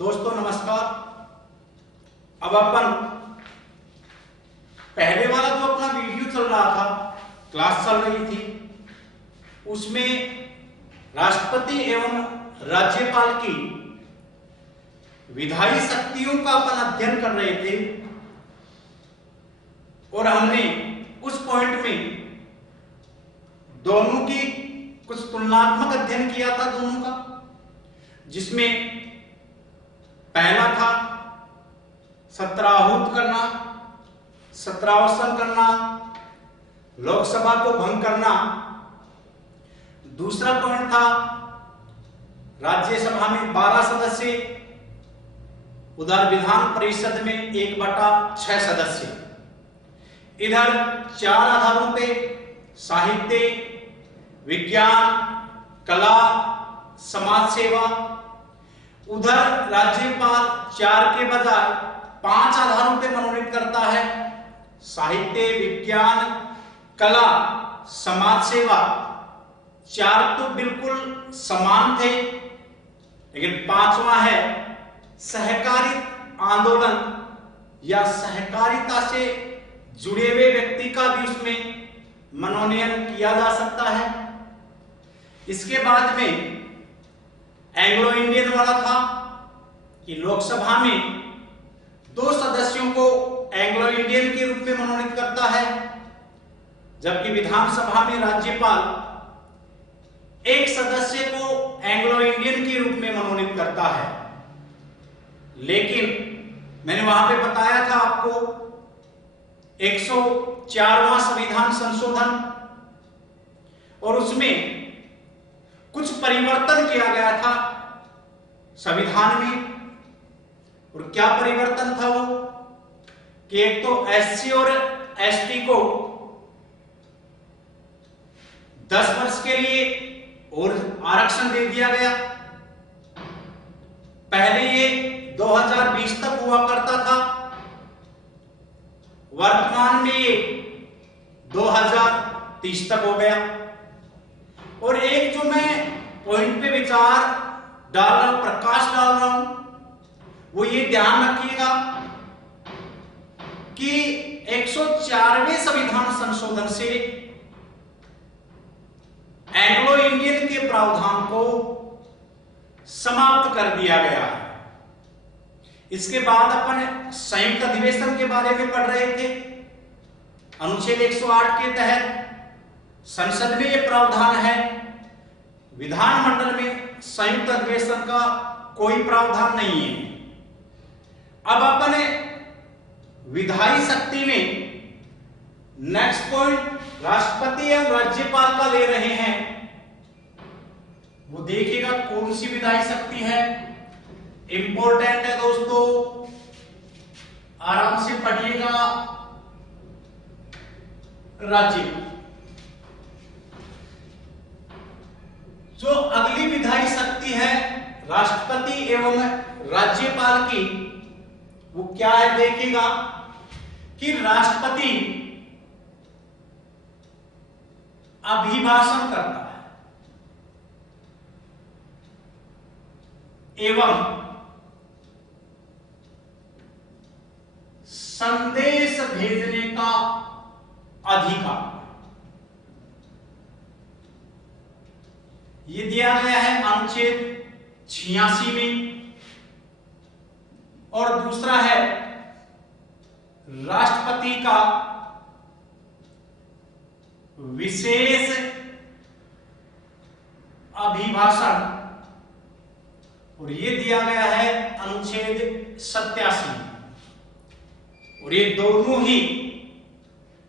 दोस्तों नमस्कार। अब अपन पहले वाला जो अपना वीडियो चल रहा था, क्लास चल रही थी, उसमें राष्ट्रपति एवं राज्यपाल की विधायी शक्तियों का अपन अध्ययन कर रहे थे और हमने उस पॉइंट में दोनों की कुछ तुलनात्मक अध्ययन किया था दोनों का, जिसमें पहला था सत्राहूत करना, सत्रावसन करना, लोकसभा को भंग करना। दूसरा पॉइंट था राज्यसभा में 12 सदस्य, उधर विधान परिषद में 1/6 सदस्य। इधर 4 आधारों पे साहित्य, विज्ञान, कला, समाज सेवा। उधर राज्यपाल 4 के बजाय 5 आधारों पे मनोनीत करता है, साहित्य, विज्ञान, कला, समाज सेवा। 4 तो बिल्कुल समान थे, लेकिन 5वां है सहकारी आंदोलन या सहकारिता से जुड़े हुए व्यक्ति का भी उसमें मनोनयन किया जा सकता है। इसके बाद में एंग्लो इंडियन वाला था कि लोकसभा में 2 सदस्यों को एंग्लो इंडियन के रूप में मनोनीत करता है, जबकि विधानसभा में राज्यपाल 1 सदस्य को एंग्लो इंडियन के रूप में मनोनीत करता है। लेकिन मैंने वहां पे बताया था आपको 104वां संविधान संशोधन, और उसमें कुछ परिवर्तन किया गया था संविधान में। और क्या परिवर्तन था वो कि एक तो एससी और एसटी को 10 वर्ष के लिए और आरक्षण दे दिया गया। पहले ये 2020 तक हुआ करता था, वर्तमान में ये 2030 तक हो गया। और एक जो मैं पॉइंट पे विचार डाल रहा हूं, प्रकाश डाल रहा हूं, वो ये ध्यान रखिएगा कि 104वें संविधान संशोधन से एंग्लो इंडियन के प्रावधान को समाप्त कर दिया गया है। इसके बाद अपन संयुक्त अधिवेशन के बारे में पढ़ रहे थे। अनुच्छेद 108 के तहत संसद में यह प्रावधान है, विधानमंडल में संयुक्त अधिवेशन का कोई प्रावधान नहीं है। अब अपन विधायी शक्ति में नेक्स्ट पॉइंट राष्ट्रपति एवं राज्यपाल का ले रहे हैं। वो देखिएगा कौन सी विधायी शक्ति है, इंपॉर्टेंट है दोस्तों, आराम से पढ़िएगा। राज्य जो अगली विधायी शक्ति है राष्ट्रपति एवं राज्यपाल की, वो क्या है देखिएगा कि राष्ट्रपति अभिभाषण करता है एवं संदेश भेजने का अधिकार ये दिया गया है अनुच्छेद 86 में। और दूसरा है राष्ट्रपति का विशेष अभिभाषण, और ये दिया गया है अनुच्छेद 87 में। और ये दोनों ही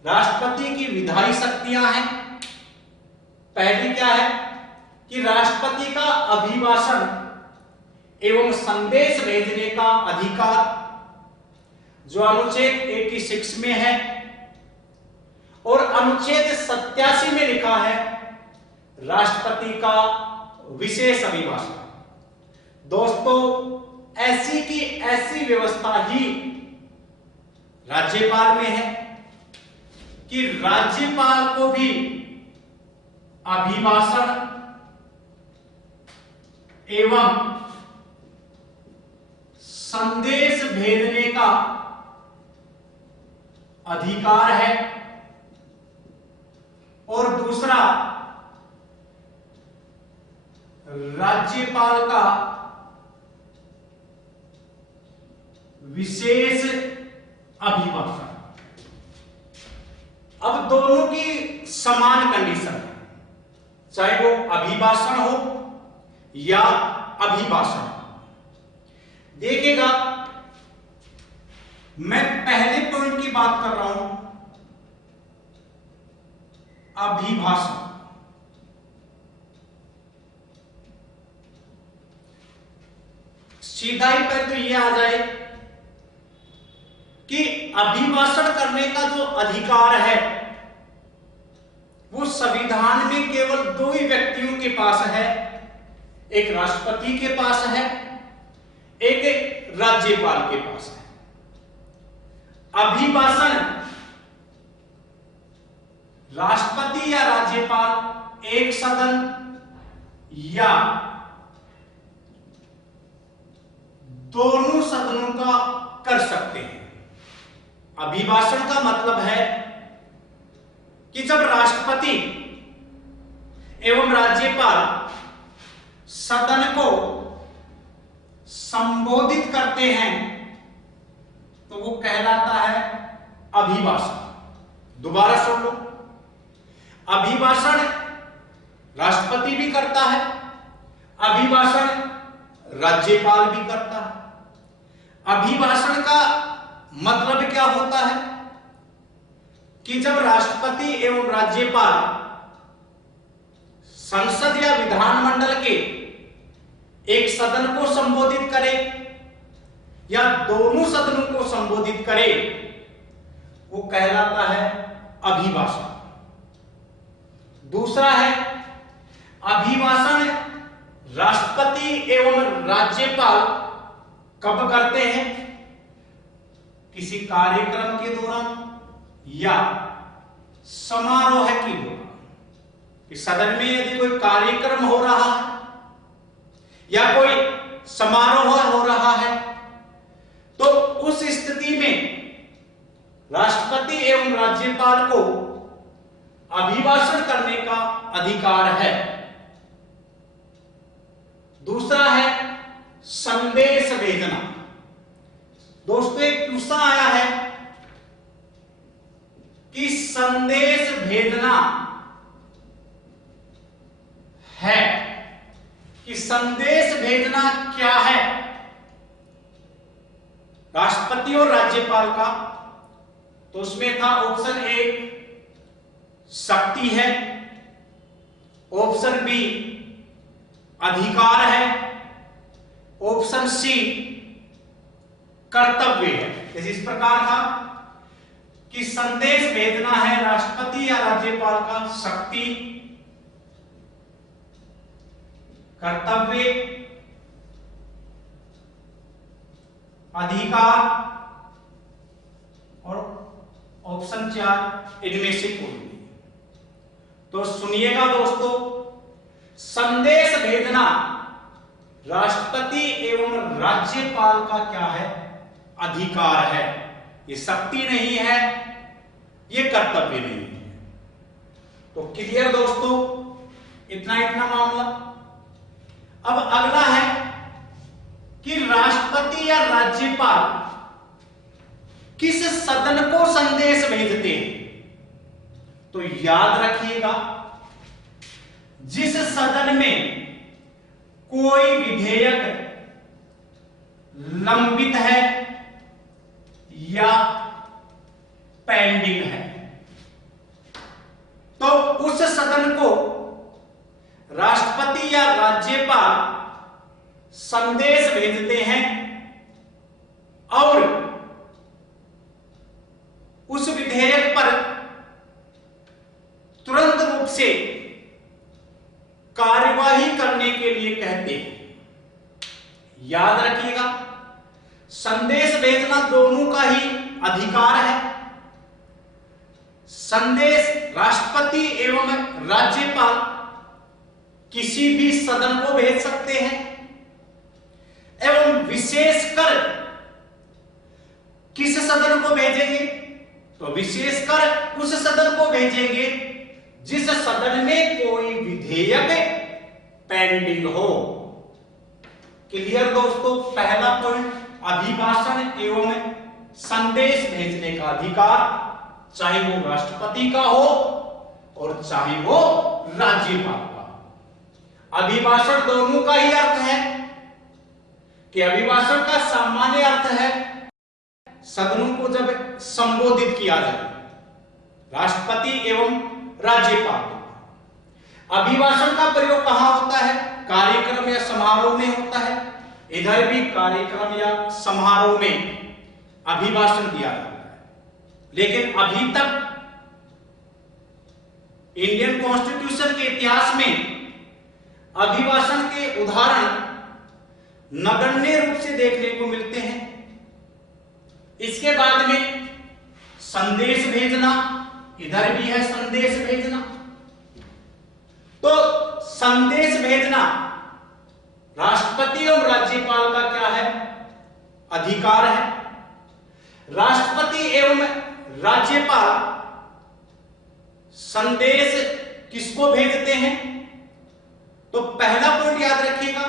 राष्ट्रपति की विधायी शक्तियां हैं। पहली क्या है कि राष्ट्रपति का अभिभाषण एवं संदेश भेजने का अधिकार जो अनुच्छेद 86 में है, और अनुच्छेद 87 में लिखा है राष्ट्रपति का विशेष अभिभाषण। दोस्तों ऐसी की ऐसी व्यवस्था ही राज्यपाल में है कि राज्यपाल को भी अभिभाषण एवं संदेश भेजने का अधिकार है और दूसरा राज्यपाल का विशेष अभिभाषण। अब दोनों की समान कंडीशन है, चाहे वो अभिभाषण हो या अभिभाषण। देखिएगा, मैं पहले पॉइंट की बात कर रहा हूं, अभिभाषण। सीधा ही पर तो यह आ जाए कि अभिभाषण करने का जो अधिकार है वो संविधान में केवल दो ही व्यक्तियों के पास है, एक राष्ट्रपति के पास है, एक राज्यपाल के पास है। अभिभाषण राष्ट्रपति या राज्यपाल एक सदन या दोनों सदनों का कर सकते हैं। अभिभाषण का मतलब है कि जब राष्ट्रपति एवं राज्यपाल सदन को संबोधित करते हैं तो वो कहलाता है अभिभाषण। दोबारा सुन लो, अभिभाषण राष्ट्रपति भी करता है, अभिभाषण राज्यपाल भी करता है। अभिभाषण का मतलब क्या होता है कि जब राष्ट्रपति एवं राज्यपाल संसद या विधानमंडल के एक सदन को संबोधित करे या दोनों सदनों को संबोधित करे, वो कहलाता है अभिभाषण। दूसरा है अभिभाषण राष्ट्रपति एवं राज्यपाल कब करते हैं? किसी कार्यक्रम के दौरान या समारोह के दौरान। कि सदन में यदि कोई कार्यक्रम हो रहा है या कोई समारोह हो रहा है तो उस स्थिति में राष्ट्रपति एवं राज्यपाल को अभिभाषण करने का अधिकार है। दूसरा है संदेश भेजना। दोस्तों, एक क्वेश्चन आया है कि संदेश भेजना है कि संदेश भेजना क्या है राष्ट्रपति और राज्यपाल का? तो उसमें था ऑप्शन ए शक्ति है, ऑप्शन बी अधिकार है, ऑप्शन सी कर्तव्य है। जैसे इस प्रकार था कि संदेश भेजना है राष्ट्रपति या राज्यपाल का शक्ति, कर्तव्य, अधिकार और ऑप्शन 4 इनमें से कोई नहीं। तो सुनिएगा दोस्तों, संदेश भेजना राष्ट्रपति एवं राज्यपाल का क्या है? अधिकार है। ये शक्ति नहीं है, ये कर्तव्य नहीं है। तो क्लियर दोस्तों, इतना मामला। अब अगला है कि राष्ट्रपति या राज्यपाल किस सदन को संदेश भेजते हैं? तो याद रखिएगा, जिस सदन में कोई विधेयक लंबित है या पेंडिंग है तो उस सदन को राष्ट्रपति या राज्यपाल संदेश भेजते हैं और उस विधेयक पर तुरंत रूप से कार्यवाही करने के लिए कहते हैं। याद रखिएगा, संदेश भेजना दोनों का ही अधिकार है। संदेश राष्ट्रपति एवं राज्यपाल किसी भी सदन को भेज सकते हैं एवं विशेषकर तो विशेषकर उस सदन को भेजेंगे जिस सदन में कोई विधेयक पेंडिंग हो। क्लियर दोस्तों? पहला पॉइंट, अभिभाषण एवं संदेश भेजने का अधिकार, चाहे वो राष्ट्रपति का हो और चाहे वो राज्यपाल का। अभिभाषण दोनों का ही अर्थ है कि अभिभाषण का सामान्य अर्थ है सदनों को जब संबोधित किया जाए, राष्ट्रपति एवं राज्यपाल। अभिभाषण का प्रयोग कहां होता है? कार्यक्रम या समारोह में होता है। इधर भी कार्यक्रम या समारोह में अभिभाषण दिया जाता है। लेकिन अभी तक इंडियन कॉन्स्टिट्यूशन के इतिहास में अभिभाषण के उदाहरण नगण्य रूप से देखने को मिलते हैं। इसके बाद में संदेश भेजना, इधर भी है संदेश भेजना। तो संदेश भेजना राष्ट्रपति और राज्यपाल का क्या है? अधिकार है। राष्ट्रपति एवं राज्यपाल संदेश किसको भेजते हैं? तो पहला पॉइंट याद रखिएगा,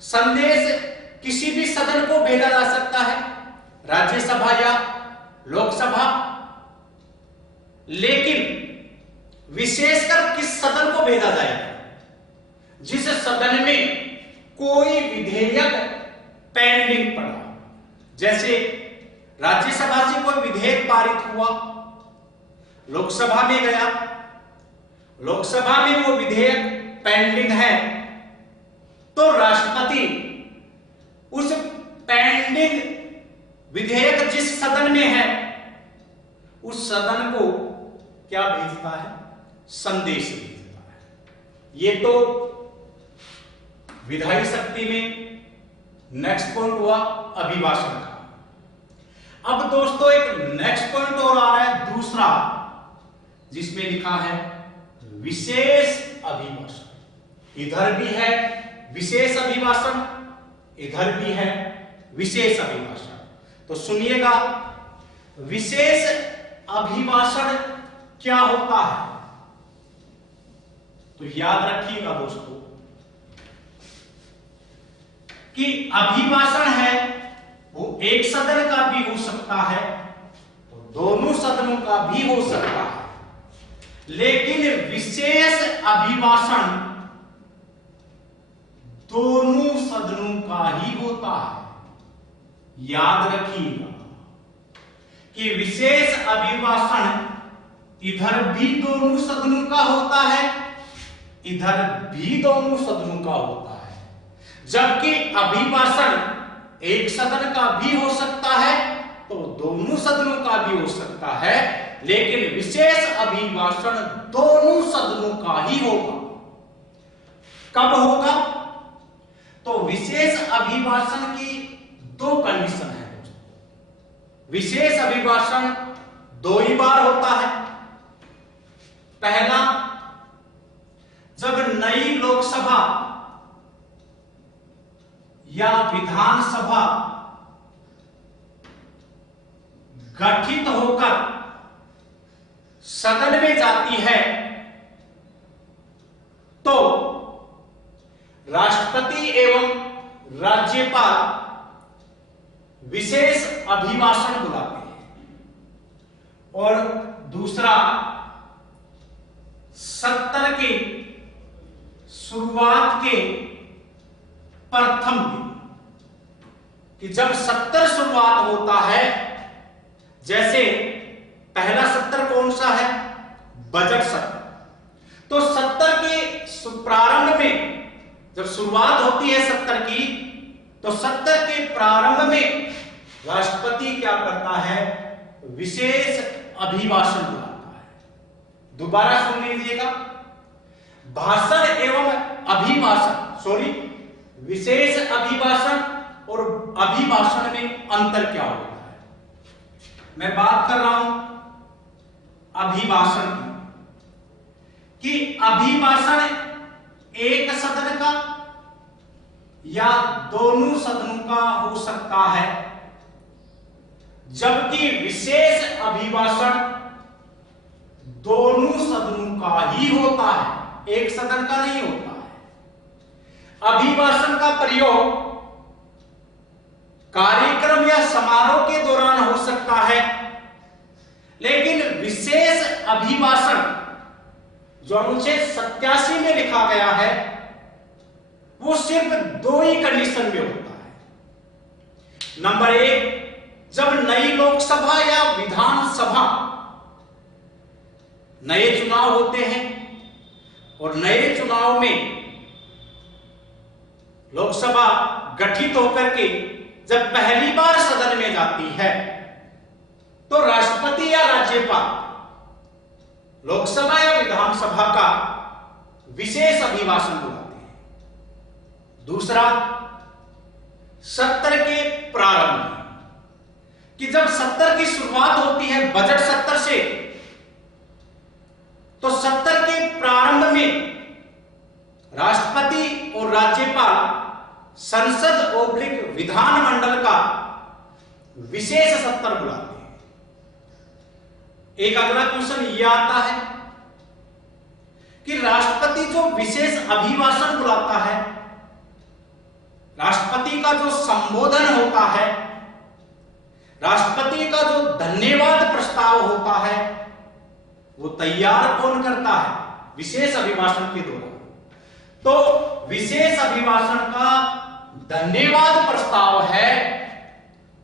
संदेश किसी भी सदन को भेजा जा सकता है, राज्यसभा या लोकसभा। लेकिन विशेषकर किस सदन को भेजा जाएगा? जिस सदन में कोई विधेयक पेंडिंग पड़ा। जैसे राज्यसभा से कोई विधेयक पारित हुआ, लोकसभा में गया, लोकसभा में वो विधेयक पेंडिंग है, तो राष्ट्रपति उस पेंडिंग विधेयक जिस सदन में है उस सदन को क्या भेजता है? संदेश भेजता है। ये तो विधायी शक्ति में नेक्स्ट पॉइंट हुआ अभिभाषण का। अब दोस्तों एक नेक्स्ट पॉइंट और आ रहा है दूसरा, जिसमें लिखा है विशेष अभिभाषण। इधर भी है विशेष अभिभाषण, इधर भी है विशेष अभिभाषण। तो सुनिएगा, विशेष अभिभाषण क्या होता है? तो याद रखिएगा दोस्तों कि अभिभाषण है वो एक सदन का भी हो सकता है, तो दोनों सदनों का भी हो सकता है। लेकिन विशेष अभिभाषण दोनों सदनों का ही होता है। याद रखिएगा कि विशेष अभिभाषण इधर भी दोनों सदनों का होता है, इधर भी दोनों सदनों का होता है। जबकि अभिभाषण एक सदन का भी हो सकता है तो दोनों सदनों का भी हो सकता है, लेकिन विशेष अभिभाषण दोनों सदनों का ही होगा। कब होगा? तो विशेष अभिभाषण की दो कंडीशन है। विशेष अभिभाषण दो ही बार होता है। पहला, जब नई लोकसभा या विधानसभा गठित होकर सदन में जाती है तो राष्ट्रपति एवं राज्यपाल विशेष अभिभाषण बुलाते हैं। और दूसरा, सत्र के शुरुआत के प्रथम दिन, कि जब सत्र शुरुआत होता है, जैसे पहला सत्र कौन सा है? बजट सत्र। तो सत्र के प्रारंभ में जब शुरुआत होती है सत्र की, तो सत्र के प्रारंभ में राष्ट्रपति क्या करता है? विशेष अभिभाषण बुलाता है। दोबारा सुन लीजिएगा, भाषण एवं अभिभाषण, विशेष अभिभाषण और अभिभाषण में अंतर क्या होता है? मैं बात कर रहा हूं अभिभाषण की, कि अभिभाषण एक सदन का या दोनों सदनों का हो सकता है। जबकि विशेष अभिभाषण दोनों सदनों का ही होता है, एक सदन का नहीं होता है। अभिभाषण का प्रयोग कार्यक्रम या समारोह के दौरान हो सकता है, लेकिन विशेष अभिभाषण जो अनुच्छेद 87 में लिखा गया है वो सिर्फ दो ही कंडीशन में होता है। नंबर 1, जब नई लोकसभा या विधानसभा नए चुनाव होते हैं और नए चुनाव में लोकसभा गठित होकर के जब पहली बार सदन में जाती है तो राष्ट्रपति या राज्यपाल लोकसभा या विधानसभा का विशेष अभिभाषण बुलाते हैं। दूसरा, सत्र के प्रारंभ में, कि जब सत्र की शुरुआत होती है बजट सत्र से, तो सत्र के प्रारंभ में राष्ट्रपति और राज्यपाल संसद ओब्लिक विधानमंडल का विशेष सत्र बुलाते हैं। एक अगला क्वेश्चन यह आता है कि राष्ट्रपति जो विशेष अभिभाषण बुलाता है, राष्ट्रपति का जो संबोधन होता है, राष्ट्रपति का जो धन्यवाद प्रस्ताव होता है, वो तैयार कौन करता है? विशेष अभिभाषण के दौरान। तो विशेष अभिभाषण का धन्यवाद प्रस्ताव है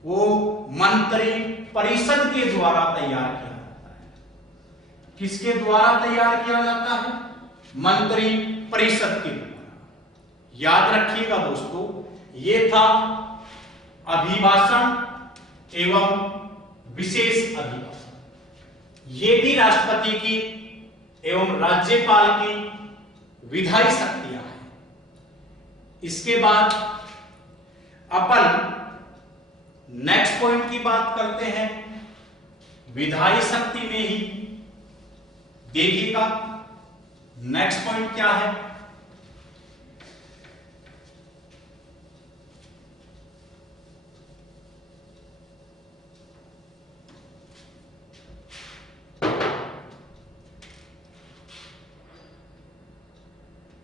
वो मंत्री परिषद के द्वारा तैयार किया जाता है। किसके द्वारा तैयार किया जाता है? मंत्री परिषद के द्वारा। याद रखिएगा दोस्तों, ये था अभिभाषण एवं विशेष अभिभाषण। ये भी राष्ट्रपति की एवं राज्यपाल की विधायी शक्तियां हैं। इसके बाद अपन नेक्स्ट पॉइंट की बात करते हैं। विधायी शक्ति में ही देखिएगा नेक्स्ट पॉइंट क्या है।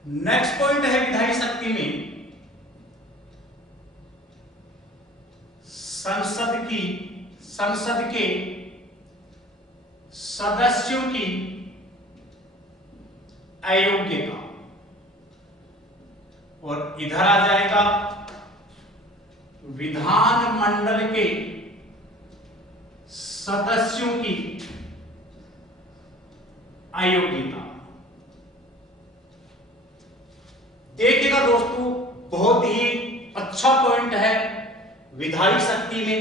नेक्स्ट पॉइंट है विधायी शक्ति में संसद के सदस्यों की अयोग्यता, और इधर आ जाएगा विधानमंडल के सदस्यों की अयोग्यता। देखिएगा दोस्तों, बहुत ही अच्छा पॉइंट है विधायी शक्ति में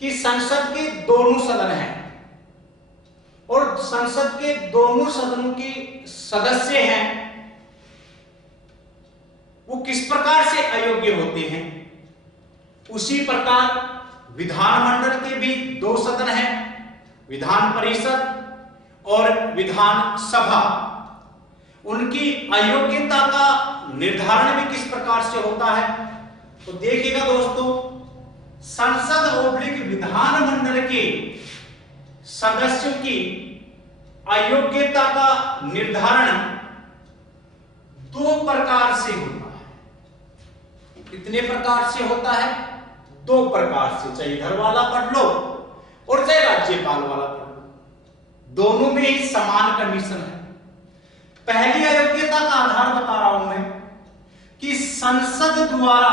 कि संसद के दोनों सदन हैं और संसद के दोनों सदनों के सदस्य हैं, वो किस प्रकार से अयोग्य होते हैं। उसी प्रकार विधानमंडल के भी दो सदन हैं, विधान परिषद और विधानसभा। उनकी अयोग्यता का निर्धारण भी किस प्रकार से होता है। तो देखिएगा दोस्तों, संसद ओब्लिक विधानमंडल के सदस्यों की अयोग्यता का निर्धारण दो प्रकार से होता है। कितने प्रकार से होता है? दो प्रकार से। चाहे इधर वाला पढ़ लो और चाहे राज्यपाल वाला पढ़ लो, दोनों में ही समान कंडीशन है। पहली अयोग्यता का आधार बता रहा हूं मैं कि संसद द्वारा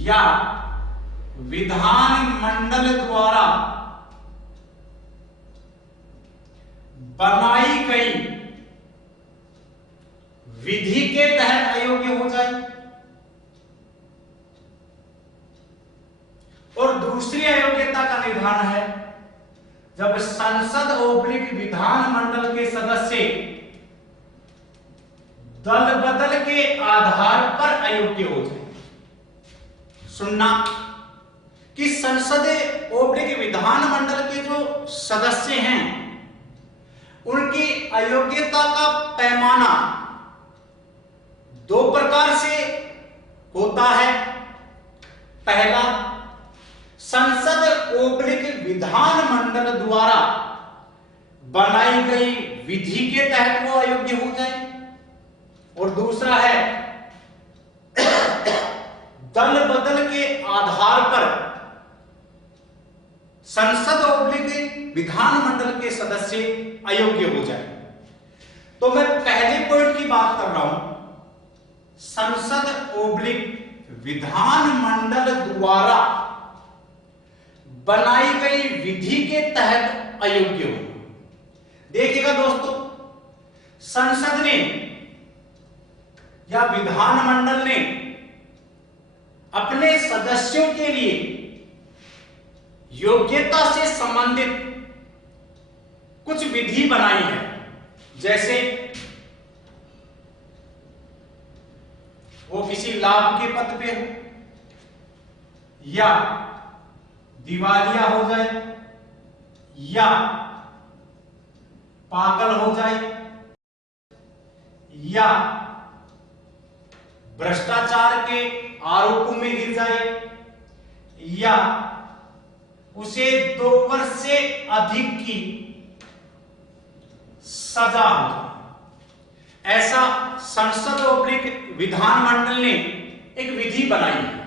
या विधानमंडल द्वारा बनाई गई विधि के तहत अयोग्य हो जाए, और दूसरी अयोग्यता का निर्धारण है जब संसद ओब्लिक विधानमंडल के सदस्य दल बदल के आधार पर अयोग्य हो जाए। सुनना कि संसद ओब्लिक विधानमंडल के जो सदस्य हैं उनकी अयोग्यता का पैमाना दो प्रकार से होता है। पहला, संसद ओब्लिक विधानमंडल द्वारा बनाई गई विधि के तहत वो अयोग्य हो जाए। और दूसरा है, दल बदल के आधार पर संसद ओब्लिक विधानमंडल के सदस्य अयोग्य हो जाए। तो मैं पहले पॉइंट की बात कर रहा हूं, संसद ओब्लिक विधानमंडल द्वारा बनाई गई विधि के तहत अयोग्य हो। देखिएगा दोस्तों, संसद ने या विधानमंडल ने अपने सदस्यों के लिए योग्यता से संबंधित कुछ विधि बनाई है। जैसे वो किसी लाभ के पद पे हो, या दिवालिया हो जाए, या पागल हो जाए, या भ्रष्टाचार के आरोपों में गिर जाए, या उसे 2 वर्ष से अधिक की सजा हो। ऐसा संसद ओब्लिक विधानमंडल ने एक विधि बनाई है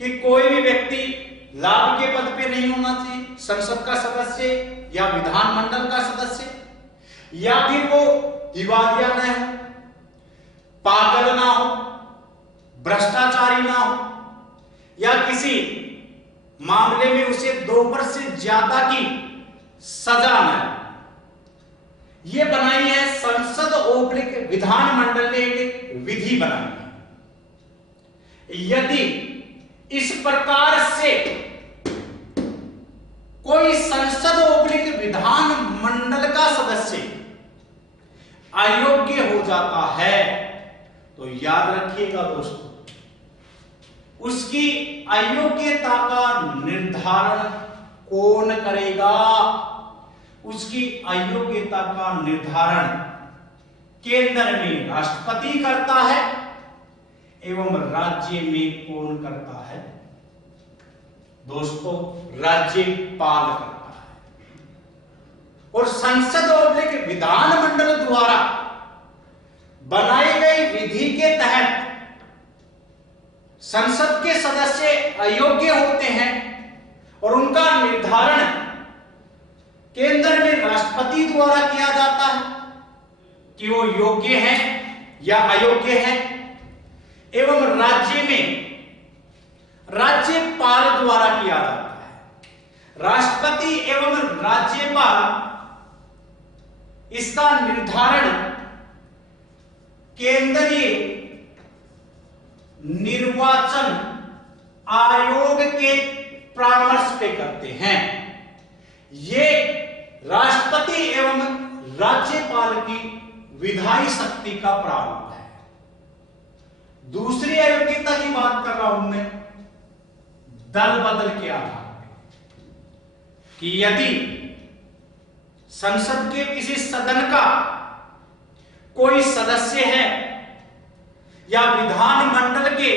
कि कोई भी व्यक्ति लाभ के पद पे नहीं होना चाहिए, संसद का सदस्य या विधानमंडल का सदस्य, या फिर वो दिवालिया न हो, पागल ना हो, भ्रष्टाचारी ना हो, या किसी मामले में उसे 2 वर्ष से ज्यादा की सजा न। यह बनाई है संसद ओब्लिक विधानमंडल ने एक विधि बनाई है। यदि इस प्रकार से कोई संसद ओब्लिक विधानमंडल का सदस्य अयोग्य हो जाता है, तो याद रखिएगा दोस्तों, उसकी अयोग्यता का निर्धारण कौन करेगा? उसकी अयोग्यता का निर्धारण केंद्र में राष्ट्रपति करता है एवं राज्य में कौन करता है? दोस्तों, राज्यपाल करता है। और संसद ओब्लिक विधानमंडल द्वारा बनाई गई विधि के तहत संसद के सदस्य अयोग्य होते हैं और उनका निर्धारण केंद्र में राष्ट्रपति द्वारा किया जाता है कि वो योग्य हैं या अयोग्य हैं, एवं राज्य में राज्यपाल द्वारा किया जाता है। राष्ट्रपति एवं राज्यपाल इसका निर्धारण केंद्रीय निर्वाचन आयोग के परामर्श पे करते हैं। ये राष्ट्रपति एवं राज्यपाल की विधायी शक्ति का प्रारूप है। दूसरी अयोग्यता की बात कर रहा हूं मैं, दल बदल के आधार पर, कि यदि संसद के किसी सदन का कोई सदस्य है या विधानमंडल के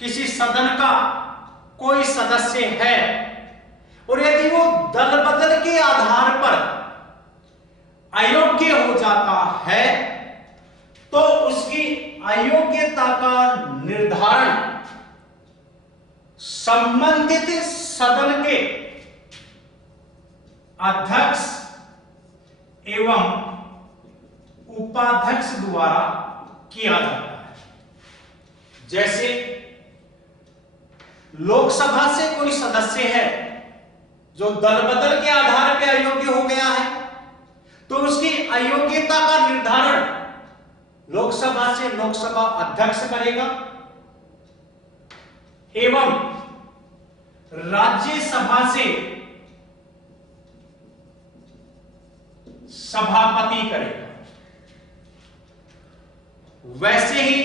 किसी सदन का कोई सदस्य है और यदि वो दल बदल के आधार पर अयोग्य हो जाता है, तो उसकी अयोग्यता का निर्धारण संबंधित सदन के अध्यक्ष एवं उपाध्यक्ष द्वारा किया जाता है। जैसे लोकसभा से कोई सदस्य है जो दल बदल के आधार पर अयोग्य हो गया है, तो उसकी अयोग्यता का निर्धारण लोकसभा से लोकसभा अध्यक्ष करेगा एवं राज्यसभा से सभापति करेगा। वैसे ही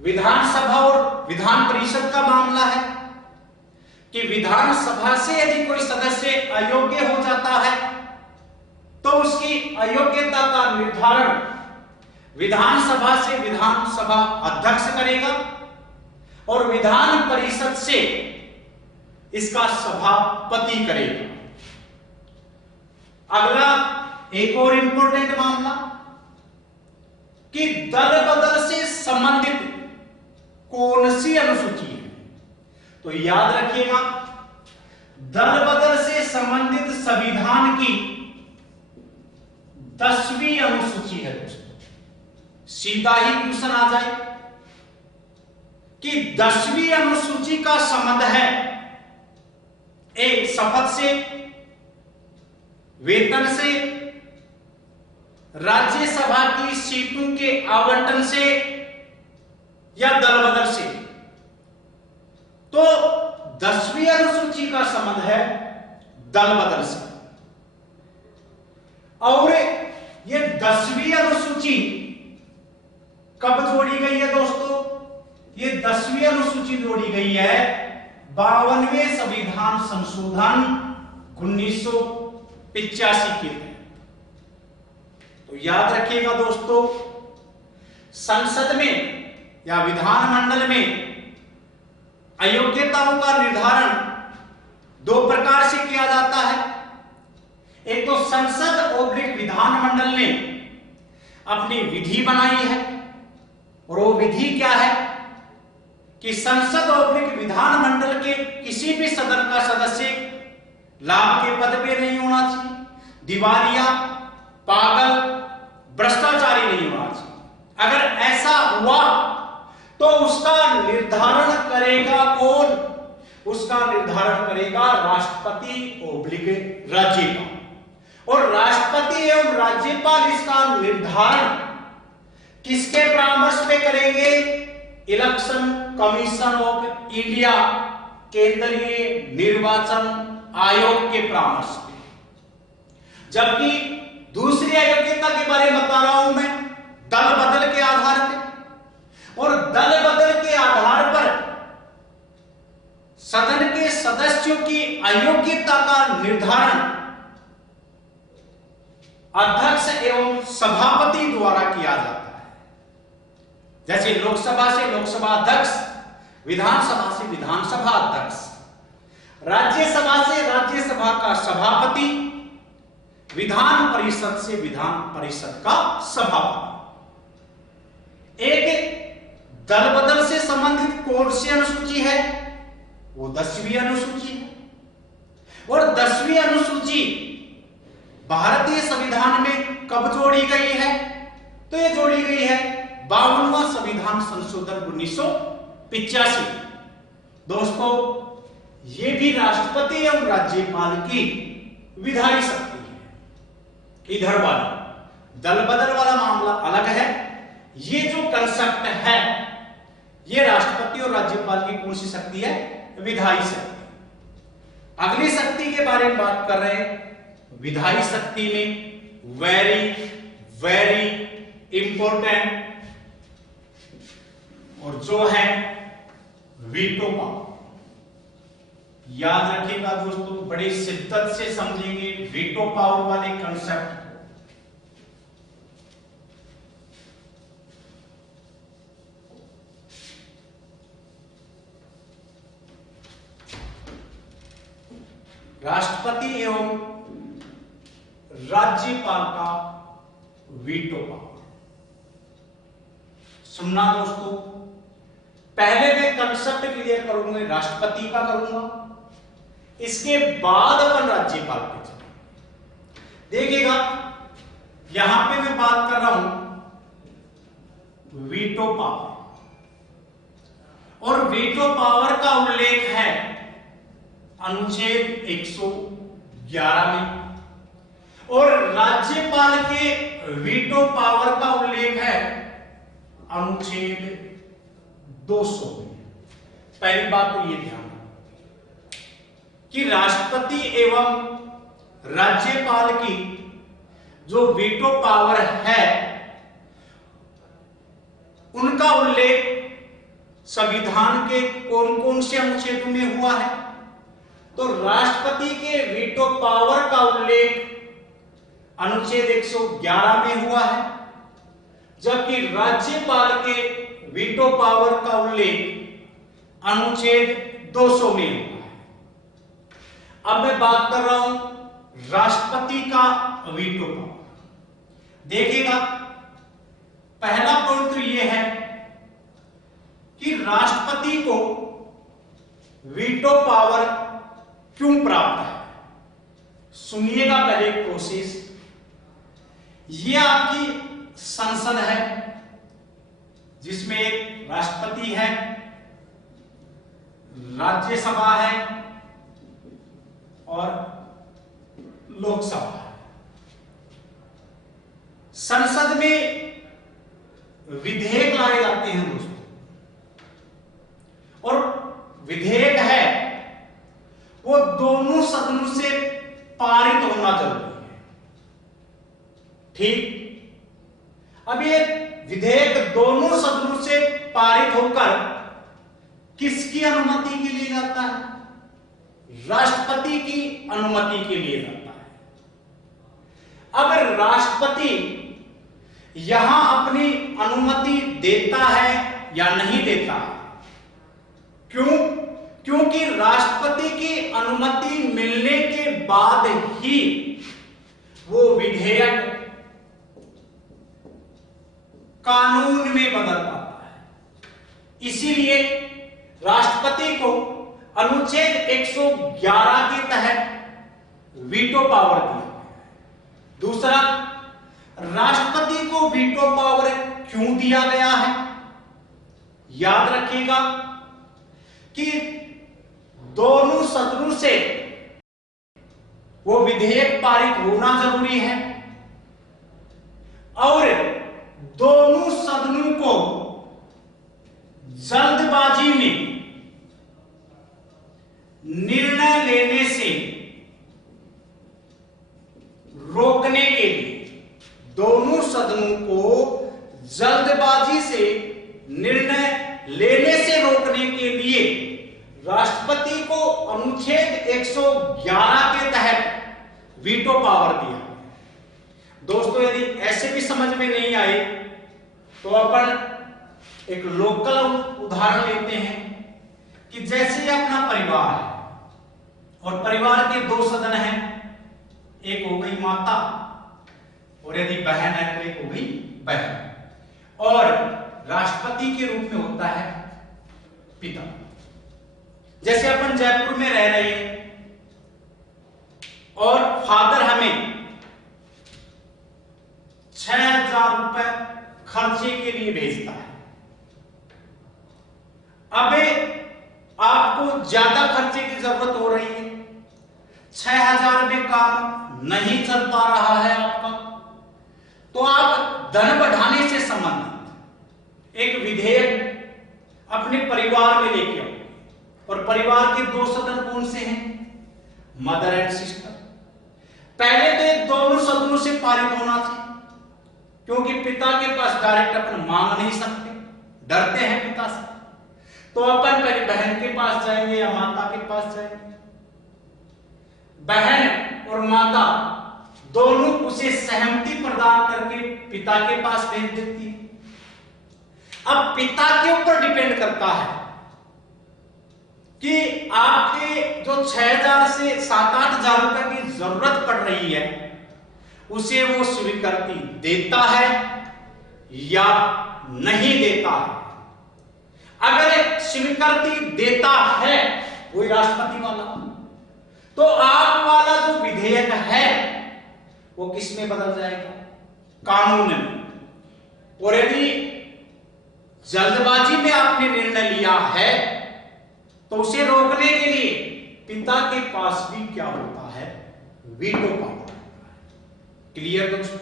विधानसभा और विधान परिषद का मामला है कि विधानसभा से यदि कोई सदस्य अयोग्य हो जाता है तो उसकी अयोग्यता का निर्धारण विधानसभा से विधानसभा अध्यक्ष करेगा और विधान परिषद से इसका सभापति करेगा। अगला एक और इंपॉर्टेंट मामला कि दल बदल से संबंधित कौन सी अनुसूची है, तो याद रखिएगा दल बदल से संबंधित संविधान की 10वीं अनुसूची है दोस्तों। सीधा ही क्वेश्चन आ जाए कि 10वीं अनुसूची का संबंध है एक शपथ से, वेतन से, राज्यसभा की सीटों के आवंटन से या दल बदल से। तो 10वीं अनुसूची का संबंध है दल बदल से। और ये 10वीं अनुसूची कब जोड़ी गई है दोस्तों? ये 10वीं अनुसूची जोड़ी गई है 52वें संविधान संशोधन 1985 के तहत। तो याद रखिएगा दोस्तों, संसद में या विधानमंडल में अयोग्यताओं का निर्धारण दो प्रकार से किया जाता है। एक तो संसद और विधानमंडल ने अपनी विधि बनाई है, और वो विधि क्या है कि संसद और विधानमंडल के किसी भी सदन का सदस्य लाभ के पद पे नहीं होना चाहिए, दिवालिया, पागल, भ्रष्टाचारी नहीं होना चाहिए। अगर ऐसा हुआ तो उसका निर्धारण करेगा कौन? उसका निर्धारण करेगा राष्ट्रपति ओब्लिक राज्यपाल। और राष्ट्रपति एवं राज्यपाल इसका निर्धारण किसके परामर्श पे करेंगे? इलेक्शन कमीशन ऑफ इंडिया, केंद्रीय निर्वाचन आयोग के परामर्श पे। जबकि दूसरी अयोग्यता के बारे में बता रहा हूं मैं, दल बदल के आधार पे। और दल बदल के आधार पर सदन के सदस्यों की अयोग्यता का निर्धारण अध्यक्ष एवं सभापति द्वारा किया जाता है। जैसे लोकसभा से लोकसभा अध्यक्ष, विधानसभा से विधानसभा अध्यक्ष, राज्यसभा से राज्यसभा का सभापति, विधान परिषद से विधान परिषद का सभापति। एक दल बदल से संबंधित कौन सी अनुसूची है? वो 10वीं अनुसूची है। और 10वीं अनुसूची भारतीय संविधान में कब जोड़ी गई है? तो ये जोड़ी गई है 52वां संविधान संशोधन 1985। दोस्तों, ये भी राष्ट्रपति एवं राज्यपाल की विधायी शक्ति है। इधर वाला दल बदल वाला मामला अलग है। ये जो कंसेप्ट है, ये राष्ट्रपति और राज्यपाल की कौन सी शक्ति है? विधायी शक्ति। अगली शक्ति के बारे में बात कर रहे हैं। विधायी शक्ति में वेरी वेरी इंपॉर्टेंट और जो है वीटो पावर। याद रखिएगा दोस्तों, बड़ी शिद्दत से समझेंगे वीटो पावर वाले कंसेप्ट को। राष्ट्रपति एवं राज्यपाल का वीटो पावर। सुनना दोस्तों, पहले मैं कंसेप्ट क्लियर करूंगा, राष्ट्रपति का करूंगा, इसके बाद अपन राज्यपाल पे चलेंगे। देखिएगा, यहां पे मैं बात कर रहा हूं वीटो पावर, और वीटो पावर का उल्लेख है अनुच्छेद 111 में, और राज्यपाल के वीटो पावर का उल्लेख है अनुच्छेद 200 में। पहली बात तो ये ध्यान कि राष्ट्रपति एवं राज्यपाल की जो वीटो पावर है, उनका उल्लेख संविधान के कौन कौन से अनुच्छेदों में हुआ है? तो राष्ट्रपति के वीटो पावर का उल्लेख अनुच्छेद 111 में हुआ है, जबकि राज्यपाल के वीटो पावर का उल्लेख अनुच्छेद 200 में होता है। अब मैं बात कर रहा हूं राष्ट्रपति का वीटो पावर। देखिएगा, पहला पॉइंट तो यह है कि राष्ट्रपति को वीटो पावर क्यों प्राप्त है। सुनिएगा पहले प्रोसेस। यह आपकी संसद है जिसमें एक राष्ट्रपति है, राज्यसभा है और लोकसभा है। संसद में विधेयक लाए जाते हैं दोस्तों, और विधेयक है वो दोनों सदनों से पारित होना जरूरी है। ठीक, अब ये विधेयक दोनों सदनों से पारित होकर किसकी अनुमति के लिए जाता है? राष्ट्रपति की अनुमति के लिए जाता है। अब राष्ट्रपति यहां अपनी अनुमति देता है या नहीं देता है? क्यों? क्योंकि राष्ट्रपति की अनुमति मिलने के बाद ही वो विधेयक कानून में बदल पाता है। इसीलिए राष्ट्रपति को अनुच्छेद 111 के तहत वीटो पावर दिया गया है। दूसरा, राष्ट्रपति को वीटो पावर क्यों दिया गया है? याद रखिएगा कि दोनों सदनों से वो विधेयक पारित होना जरूरी है और दोनों सदनों को जल्दबाजी में निर्णय लेने से रोकने के लिए, दोनों सदनों को जल्दबाजी से निर्णय लेने से रोकने के लिए राष्ट्रपति को अनुच्छेद 111 के तहत वीटो पावर दिया। दोस्तों, यदि ऐसे भी समझ में नहीं आए तो अपन एक लोकल उदाहरण लेते हैं कि जैसे अपना परिवार है और परिवार के दो सदन हैं, एक हो गई माता और यदि बहन है तो एक हो गई बहन, और राष्ट्रपति के रूप में होता है पिता। जैसे अपन जयपुर में रह रहे हैं और फादर हमें 6,000 रुपए खर्चे के लिए भेजता है। अब आपको ज्यादा खर्चे की जरूरत हो रही है, 6,000 में काम नहीं चल पा रहा है आपका, तो आप धन बढ़ाने से संबंधित एक विधेयक अपने परिवार में लेके आओ। और परिवार के दो सदन कौन से हैं? Mother and sister. पहले तो ये दोनों सदनों से पारित होना चाहिए, क्योंकि पिता के पास डायरेक्ट अपन मांग नहीं सकते, डरते हैं पिता से, तो अपन पहले बहन के पास जाएंगे या माता के पास जाएंगे। बहन और माता दोनों उसे सहमति प्रदान करके पिता के पास भेज देती है। अब पिता के ऊपर डिपेंड करता है कि आपके जो 6,000 से 7-8,000 रुपए की जरूरत पड़ रही है उसे वो स्वीकृति देता है या नहीं देता है। अगर स्वीकृति देता है वही राष्ट्रपति वाला, तो आप वाला जो विधेयक है वो किस में बदल जाएगा? कानून में। और यदि जल्दबाजी में आपने निर्णय लिया है तो उसे रोकने के लिए पिता के पास भी क्या होता है? Veto power. क्लियर दोस्तों?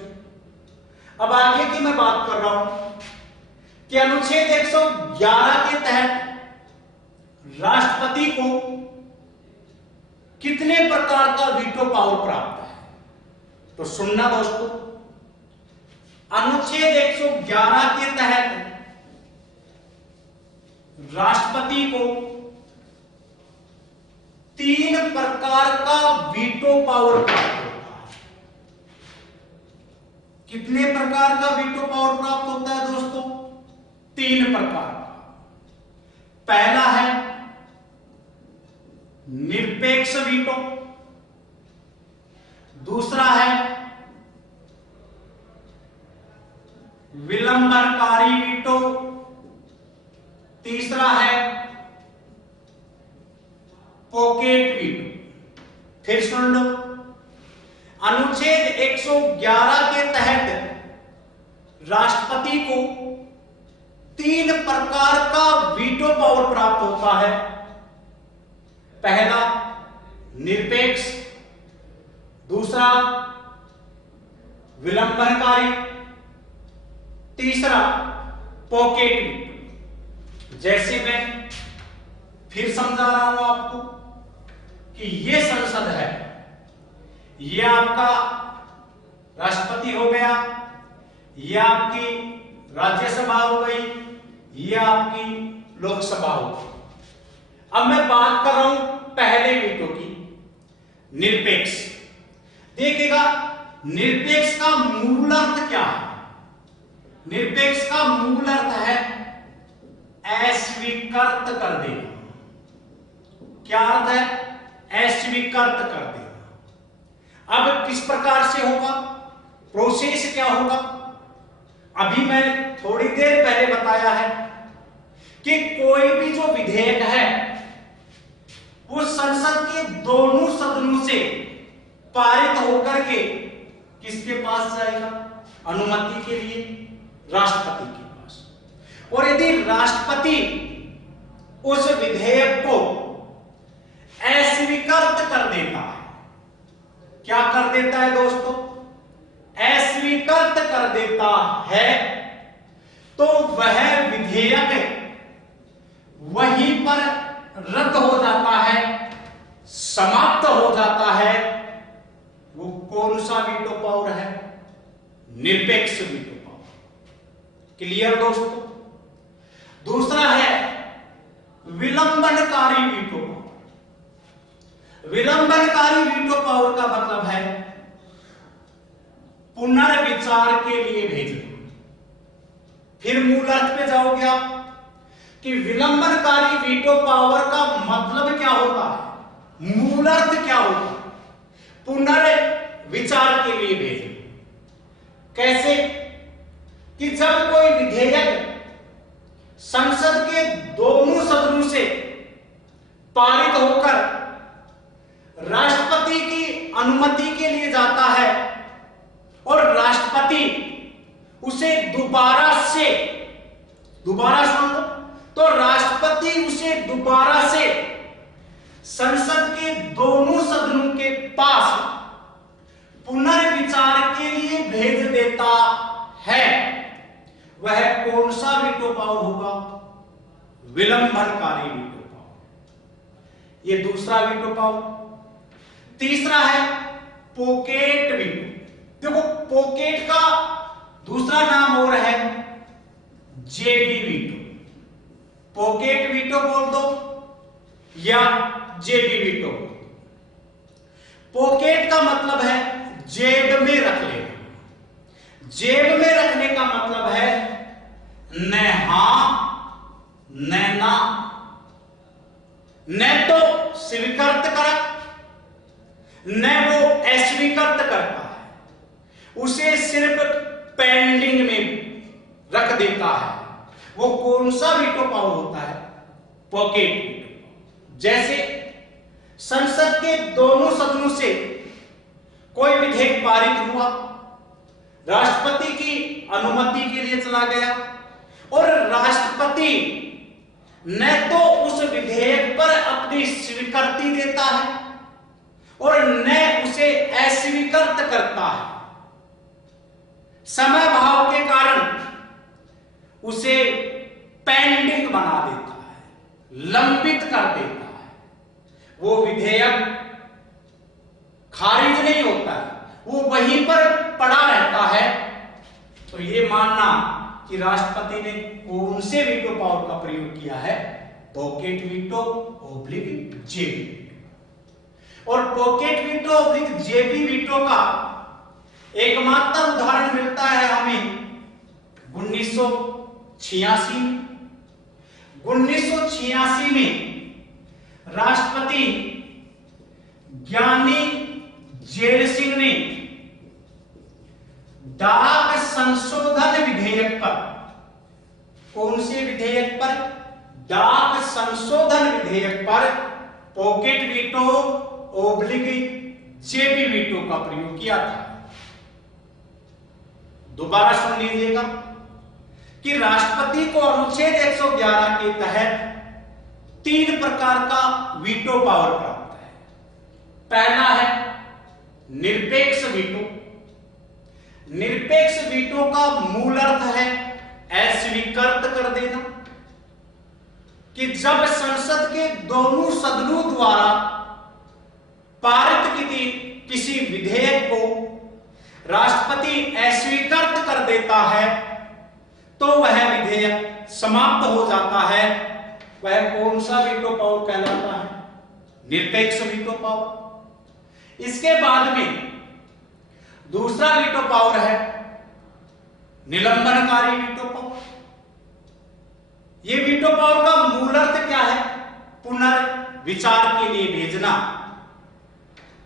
अब आगे की मैं बात कर रहा हूं कि अनुच्छेद 111 के तहत राष्ट्रपति को कितने प्रकार का वीटो पावर प्राप्त है। तो सुनना दोस्तों, अनुच्छेद 111 के तहत राष्ट्रपति को 3 प्रकार का वीटो पावर प्राप्त होता है। कितने प्रकार का वीटो पावर प्राप्त होता है दोस्तों? 3 प्रकार का। पहला है निरपेक्ष वीटो, दूसरा है विलंबनकारी वीटो, तीसरा है पॉकेट वीटो। फिर सुन लो, अनुच्छेद 111 के तहत राष्ट्रपति को 3 प्रकार का वीटो पावर प्राप्त होता है। पहला निरपेक्ष, दूसरा विलंबनकारी, तीसरा पॉकेट वीटो। जैसे मैं फिर समझा रहा हूं आपको कि ये संसद है, ये आपका राष्ट्रपति हो गया, ये आपकी राज्यसभा हो गई, ये आपकी लोकसभा हो गई। अब मैं बात कर रहा हूं पहले वीटो की, निरपेक्ष। देखिएगा निरपेक्ष का मूल अर्थ क्या है? निरपेक्ष का मूल अर्थ है अस्वीकृत कर देना। क्या अर्थ है? अस्वीकृत कर देना। अब किस प्रकार से होगा, प्रोसेस क्या होगा? अभी मैं थोड़ी देर पहले बताया है कि कोई भी जो विधेयक है वो संसद के दोनों सदनों से पारित होकर के किसके पास जाएगा? अनुमति के लिए राष्ट्रपति के पास। और यदि राष्ट्रपति उस विधेयक को अस्वीकृत कर देता है, क्या कर देता है दोस्तों? अस्वीकृत कर देता है, तो वह विधेयक वहीं पर रद्द हो जाता है, समाप्त हो जाता है। वो कौन सा वीटो पावर है? निरपेक्ष वीटो पावर। क्लियर दोस्तों? दूसरा है विलंबनकारी वीटो पावर। विलंबनकारी वीटो पावर का मतलब है पुनर्विचार के लिए भेजना। फिर मूल अर्थ पे जाओगे आप कि विलंबनकारी वीटो पावर का मतलब क्या होता है, मूल अर्थ क्या होता है? पुनर्विचार के लिए भेजना। कैसे? कि जब कोई विधेयक संसद के दोनों सदनों से पारित होकर राष्ट्रपति की अनुमति के लिए जाता है और राष्ट्रपति उसे दोबारा सुन लो, तो राष्ट्रपति उसे दोबारा से संसद के दोनों सदनों के पास पुनर्विचार के लिए भेज देता है, वह कौन सा वीटो पावर होगा? विलंबनकारी वीटो पावर। यह दूसरा वीटो पावर। तीसरा है पॉकेट वीटो। देखो पॉकेट का दूसरा नाम और है जेबी वीटो। पॉकेट वीटो बोल दो या जेबी वीटो। पॉकेट का मतलब है जेब में रख लेना। जेब में रखने का मतलब है न हां न ना, न तो स्वीकृत कर, न वो अस्वीकृत करता है, उसे सिर्फ पेंडिंग में रख देता है। वो कौन सा वीटो पावर होता है? Pocket veto. जैसे संसद के दोनों सदनों से कोई विधेयक पारित हुआ, राष्ट्रपति की अनुमति के लिए चला गया और राष्ट्रपति न तो उस विधेयक पर अपनी स्वीकृति देता है और न उसे अस्वीकृत करता है। समय भाव के कारण उसे पेंडिंग बना देता है, लंबित कर देता है। वो विधेयक खारिज नहीं होता है, वो वहीं पर पड़ा रहता है। तो ये मानना कि राष्ट्रपति ने कौन से वीटो पावर का प्रयोग किया है? पॉकेट वीटो ओब्लिक जेबी वीटो। और पॉकेट वीटो ओब्लिक जेबी वीटो का एकमात्र उदाहरण मिलता है हमें 1986 में। 1986 में राष्ट्रपति ज्ञानी जेल सिंह ने डाक संशोधन विधेयक पर, कौन से विधेयक पर? डाक संशोधन विधेयक पर पॉकेट वीटो ओब्लिक जेबी वीटो का प्रयोग किया था। दोबारा सुन लीजिएगा कि राष्ट्रपति को अनुच्छेद 111 के तहत 3 प्रकार का वीटो पावर प्राप्त है। पहला है निरपेक्ष वीटो। निरपेक्ष वीटो का मूल अर्थ है अस्वीकृत कर देना, कि जब संसद के दोनों सदनों द्वारा पारित किसी विधेयक को राष्ट्रपति अस्वीकृत कर देता है तो वह विधेयक समाप्त हो जाता है। वह कौन सा वीटो पावर कहलाता है? निरपेक्ष वीटो पावर। इसके बाद में दूसरा वीटो पावर है निलंबनकारी वीटो पावर। यह वीटो पावर का मूल अर्थ क्या है? पुनर्विचार के लिए भेजना,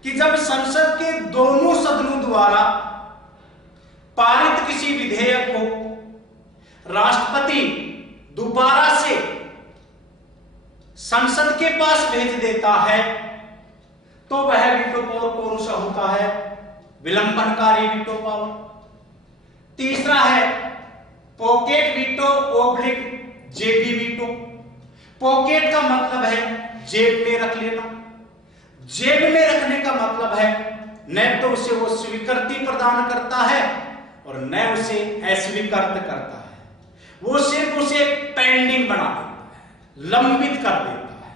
कि जब संसद के दोनों सदनों द्वारा पारित किसी विधेयक को राष्ट्रपति दोबारा से संसद के पास भेज देता है तो वह वीटो पावर कौन सा होता है? विलंबनकारी वीटो पावर। तीसरा है पॉकेट वीटो ओब्लिक जेबी वीटो। पॉकेट का मतलब है जेब में रख लेना। जेब में रखने का मतलब है न तो उसे वो स्वीकृति प्रदान करता है और न उसे अस्वीकृत करता है, वो सिर्फ उसे पेंडिंग बना देता है, लंबित कर देता है।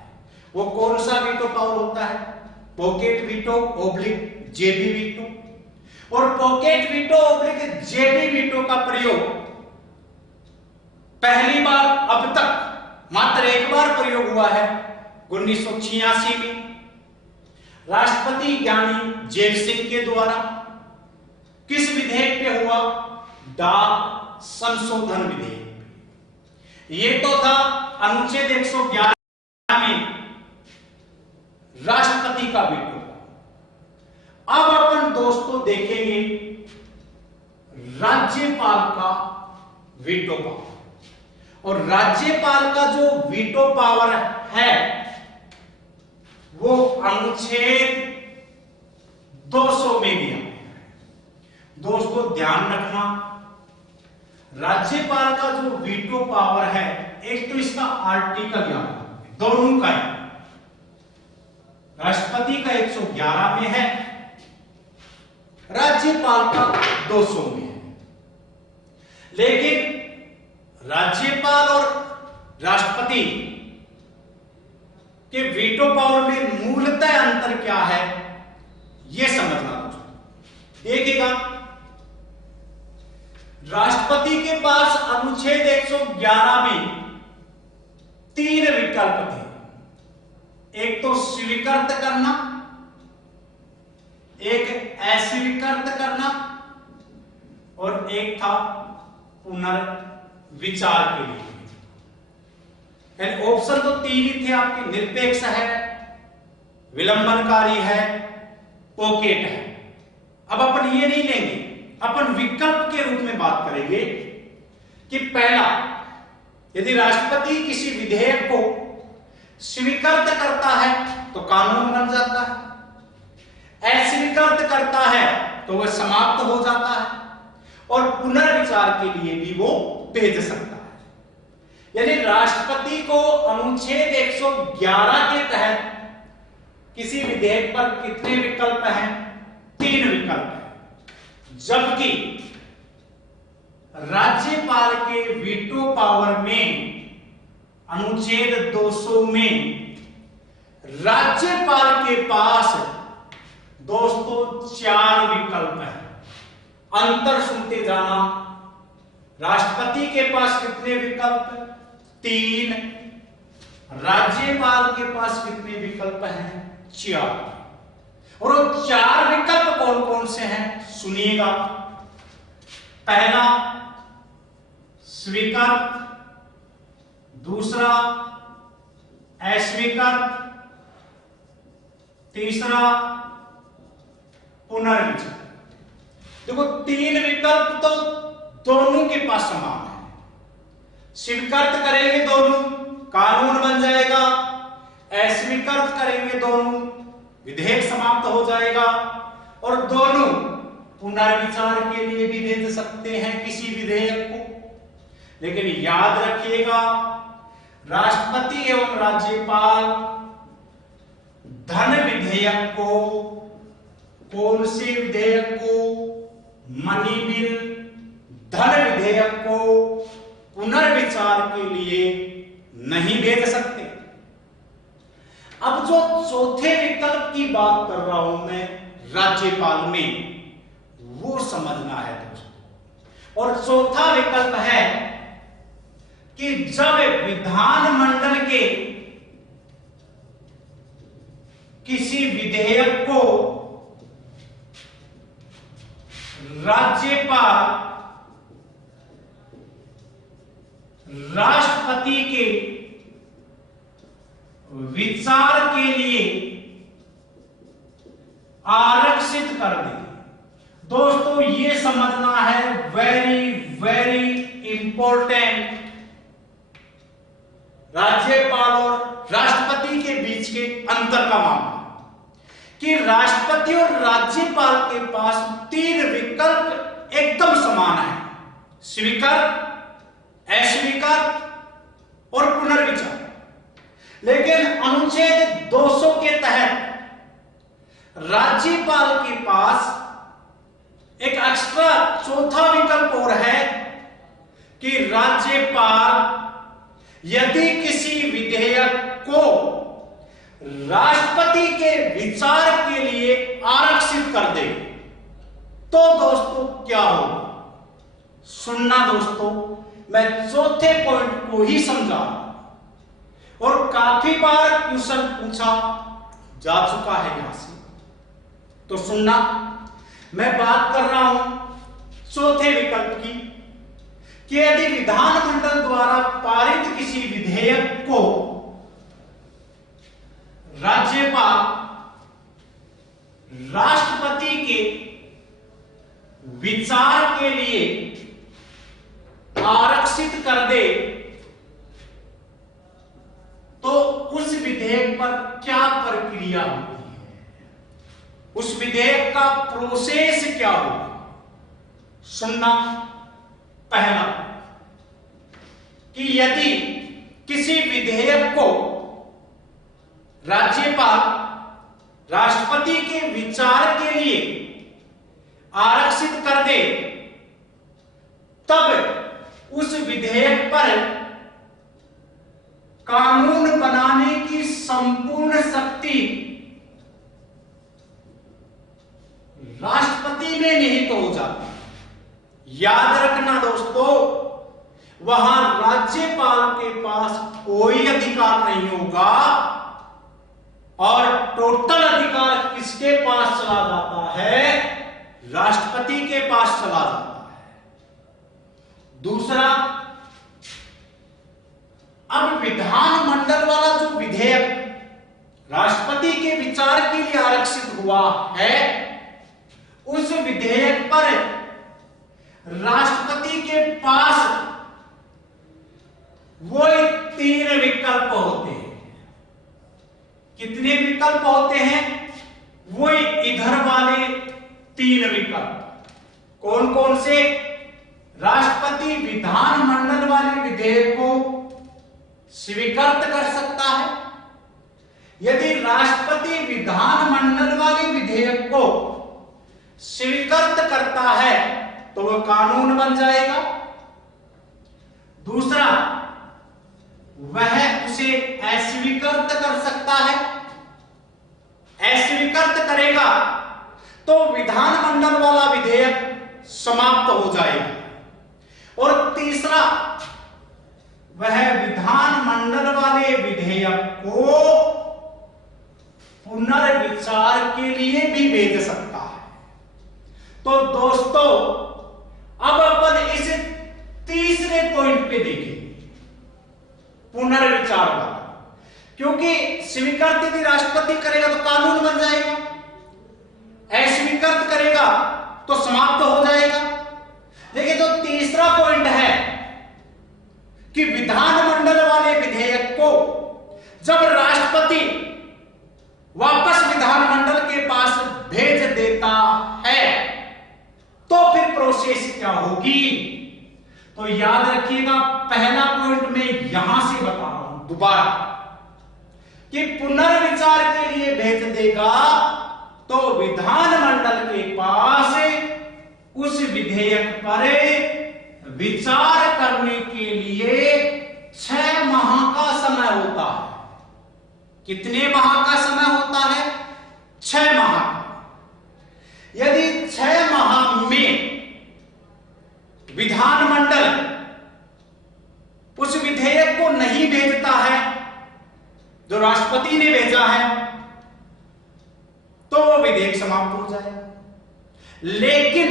वो कौन सा वीटो पावर होता है? पॉकेट वीटो ओब्लिक जेबी वीटो। और पॉकेट वीटो ओब्लिक जेबी वीटो का प्रयोग पहली बार अब तक मात्र एक बार प्रयोग हुआ है 1986 में राष्ट्रपति ज्ञानी जेल सिंह के द्वारा। किस विधेयक पे हुआ? डाक संशोधन विधेयक। ये तो था अनुच्छेद 111 में राष्ट्रपति का वीटो। अब अपन दोस्तों देखेंगे राज्यपाल का वीटो पावर। और राज्यपाल का जो वीटो पावर है वो अनुच्छेद 200 में दिया है। दोस्तों ध्यान रखना, राज्यपाल का जो वीटो पावर है, एक तो इसका आर्टिकल याद, दोनों का है। राष्ट्रपति का 111 में है, राज्यपाल का 200 में है। लेकिन राज्यपाल और राष्ट्रपति के वीटो पावर में मूलतः अंतर क्या है, यह समझना दोस्तों। देखिएगा, राष्ट्रपति के पास अनुच्छेद 111 में 3 विकल्प थे। एक तो स्वीकृत करना, एक अस्वीकृत करना और एक था पुनर्विचार के लिए। ऑप्शन तो 3 ही थे आपके, निरपेक्ष है, विलंबनकारी है, पॉकेट है। अब अपन ये नहीं लेंगे, अपन विकल्प के रूप में बात करेंगे कि पहला, यदि राष्ट्रपति किसी विधेयक को स्वीकृत करता है तो कानून बन जाता है, अस्वीकृत करता है तो वह समाप्त हो जाता है और पुनर्विचार के लिए भी वो भेज सकता है। यानी राष्ट्रपति को अनुच्छेद 111 के तहत किसी विधेयक पर कितने विकल्प हैं? 3 विकल्प हैं। जबकि राज्यपाल के वीटो पावर में अनुच्छेद 200 में राज्यपाल के पास दोस्तों 4 विकल्प हैं। अंतर सुनते जाना, राष्ट्रपति के पास कितने विकल्प? 3। राज्यपाल के पास कितने विकल्प हैं? 4। और वो चार विकल्प कौन कौन से हैं सुनिएगा। पहला स्वीकृत, दूसरा अस्वीकृत, तीसरा पुनर्विचार। देखो तीन विकल्प तो दोनों के पास समान है। स्वीकृत करेंगे दोनों कानून बन जाएगा, अस्वीकृत करेंगे दोनों विधेयक समाप्त हो जाएगा, और दोनों पुनर्विचार के लिए भी भेज सकते हैं किसी विधेयक को। लेकिन याद रखिएगा, राष्ट्रपति एवं राज्यपाल धन विधेयक को, कौन से विधेयक को, मनी बिल, धन विधेयक को पुनर्विचार के लिए नहीं भेज सकते। अब जो चौथे विकल्प की बात कर रहा हूं मैं राज्यपाल में, वो समझना है दोस्तों। और चौथा विकल्प है कि जब विधानमंडल के किसी विधेयक को राज्यपाल राष्ट्रपति के विचार के लिए आरक्षित कर दे। दोस्तों ये समझना है, वेरी वेरी इंपॉर्टेंट, राज्यपाल और राष्ट्रपति के बीच के अंतर का मामला, कि राष्ट्रपति और राज्यपाल के पास तीन विकल्प एकदम समान है, स्वीकृत, अस्वीकृत और पुनर्विचार। लेकिन अनुच्छेद 200 के तहत राज्यपाल के पास एक एक्स्ट्रा चौथा विकल्प और है कि राज्यपाल यदि किसी विधेयक को राष्ट्रपति के विचार के लिए आरक्षित कर दे तो दोस्तों क्या होगा। सुनना दोस्तों, मैं चौथे पॉइंट को ही समझा और काफी बार क्वेश्चन पूछा जा चुका है यहां से, तो सुनना। मैं बात कर रहा हूं चौथे विकल्प की, कि यदि विधानमंडल द्वारा पारित किसी विधेयक को राज्यपाल राष्ट्रपति के विचार के लिए आरक्षित कर दे तो उस विधेयक पर क्या प्रक्रिया होती है, उस विधेयक का प्रोसेस क्या होगा। सुनना, पहला कि यदि किसी विधेयक को राज्यपाल राष्ट्रपति के विचार के लिए आरक्षित कर दे तब उस विधेयक पर कानून बनाने की संपूर्ण शक्ति राष्ट्रपति में निहित हो जाती है। याद रखना दोस्तों, वहां राज्यपाल के पास कोई अधिकार नहीं होगा और टोटल अधिकार किसके पास चला जाता है, राष्ट्रपति के पास चला जाता है। दूसरा, अब विधानमंडल वाला जो विधेयक राष्ट्रपति के विचार के लिए आरक्षित हुआ है, उस विधेयक पर राष्ट्रपति के पास वो तीन विकल्प होते हैं। कितने विकल्प होते हैं? वो इधर वाले तीन विकल्प। कौन कौन से? राष्ट्रपति विधानमंडल वाले विधेयक को स्वीकृत कर सकता है। यदि राष्ट्रपति विधानमंडल वाले विधेयक को स्वीकृत करता है तो वह कानून बन जाएगा। दूसरा, वह उसे अस्वीकृत कर सकता है। अस्वीकृत करेगा तो विधानमंडल वाला विधेयक समाप्त हो जाएगा। और तीसरा, वह विधानमंडल वाले विधेयक को पुनः पुनर्विचार के लिए भी भेज सकता है। तो दोस्तों अब अपन इस तीसरे पॉइंट पे देखेंगे, पुनर्विचार वाला, क्योंकि स्वीकृत यदि राष्ट्रपति करेगा तो कानून बन जाएगा, अस्वीकृत करेगा तो समाप्त हो जाएगा। लेकिन जो तीसरा पॉइंट है कि विधानमंडल वाले विधेयक को जब राष्ट्रपति वापस विधानमंडल के पास भेज देता है तो फिर प्रोसेस क्या होगी। तो याद रखिएगा, पहला पॉइंट मैं यहां से बता रहा हूं दोबारा कि पुनर्विचार के लिए भेज देगा तो विधानमंडल के पास उस विधेयक पर विचार करने के लिए 6 माह का समय होता है। कितने माह का समय होता है? 6 माह का। यदि 6 माह में विधानमंडल उस विधेयक को नहीं भेजता है जो राष्ट्रपति ने भेजा है तो वो विधेयक समाप्त हो जाएगा। लेकिन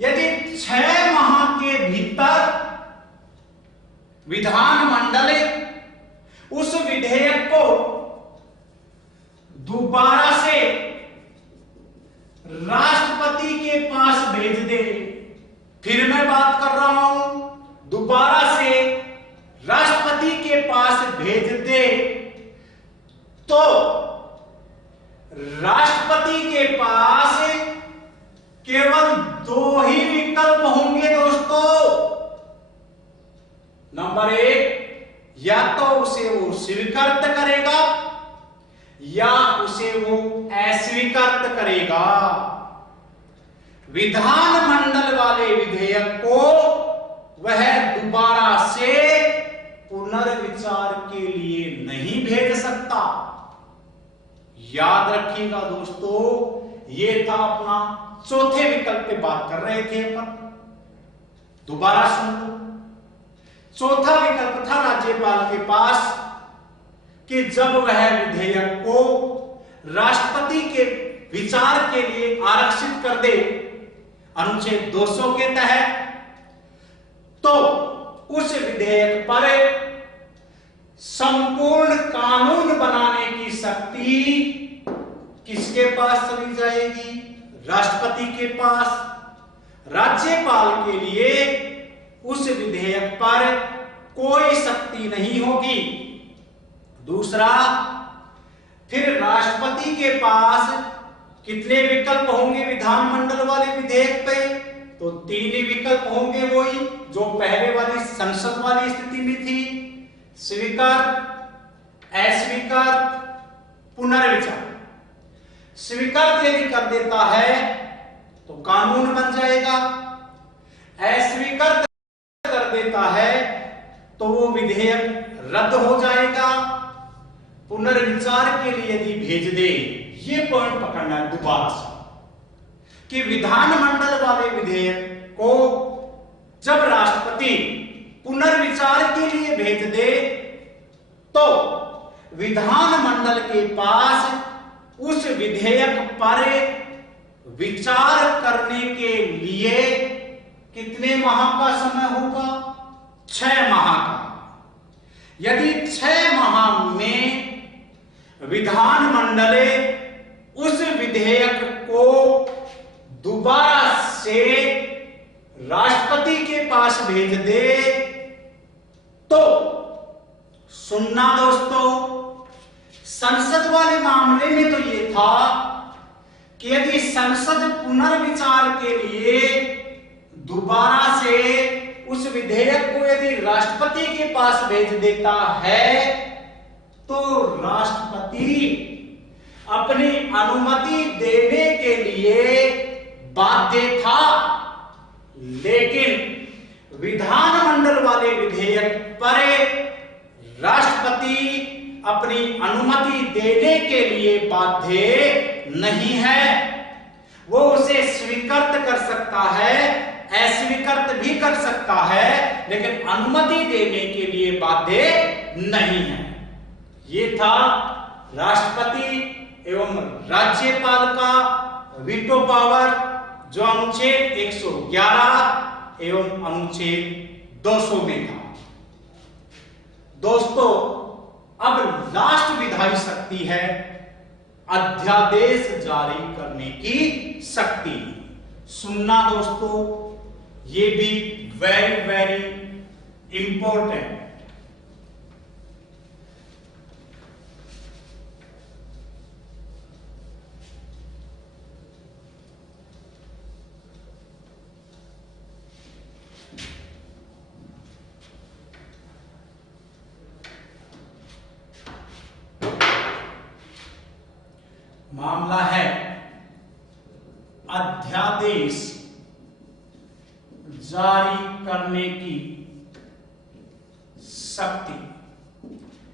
यदि 6 माह के भीतर विधानमंडल उस विधेयक को दोबारा से राष्ट्रपति के पास भेज दे, फिर मैं बात कर रहा हूं, दोबारा से राष्ट्रपति के पास भेज दे, तो राष्ट्रपति के पास केवल 2 ही विकल्प होंगे दोस्तों। नंबर 1, या तो उसे वो स्वीकृत करेगा या उसे वो अस्वीकृत करेगा। विधानमंडल वाले विधेयक को वह दोबारा से पुनर्विचार के लिए नहीं भेज सकता। याद रखिएगा दोस्तों, ये था अपना चौथे विकल्प पे बात कर रहे थे अपन, दोबारा सुन लो। चौथा विकल्प था राज्यपाल के पास कि जब वह विधेयक को राष्ट्रपति के विचार के लिए आरक्षित कर दे अनुच्छेद 200 के तहत, तो उस विधेयक पर संपूर्ण कानून बनाने की शक्ति किसके पास चली जाएगी? राष्ट्रपति के पास। राज्यपाल के लिए उस विधेयक पर कोई शक्ति नहीं होगी। दूसरा, फिर राष्ट्रपति के पास कितने विकल्प होंगे विधानमंडल वाले विधेयक पे? तो 3 ही विकल्प होंगे, वही जो पहले वाली संसद वाली स्थिति में थी, स्वीकार, अस्वीकार, पुनर्विचार। स्वीकार यदि कर देता है तो कानून बन जाएगा, अस्वीकार कर देता है तो वो विधेयक रद्द हो जाएगा। पुनर्विचार के लिए यदि भेज दे, ये पॉइंट पकड़ना है दोबारा से कि विधानमंडल वाले विधेयक को जब राष्ट्रपति पुनर्विचार के लिए भेज दे तो विधानमंडल के पास उस विधेयक पर विचार करने के लिए कितने माह का समय होगा? 6 माह का। यदि 6 माह में विधानमंडल उस विधेयक को दोबारा से राष्ट्रपति के पास भेज दे तो सुनना दोस्तों, संसद वाले मामले में तो ये था कि यदि संसद पुनर्विचार के लिए दोबारा से उस विधेयक को यदि राष्ट्रपति के पास भेज देता है तो राष्ट्रपति अपनी अनुमति देने के लिए बाध्य था। लेकिन विधानमंडल वाले विधेयक पर राष्ट्रपति अपनी अनुमति देने के लिए बाध्य नहीं है। वो उसे स्वीकृत कर सकता है, अस्वीकृत भी कर सकता है, लेकिन अनुमति देने के लिए बाध्य नहीं है। ये था राष्ट्रपति एवं राज्यपाल का वीटो पावर जो अनुच्छेद 111 एवं अनुच्छेद 200 में था। दोस्तों, अब लास्ट विधायी शक्ति है अध्यादेश जारी करने की शक्ति। सुनना दोस्तों, ये भी वेरी वेरी इंपॉर्टेंट। मामला है अध्यादेश जारी करने की शक्ति,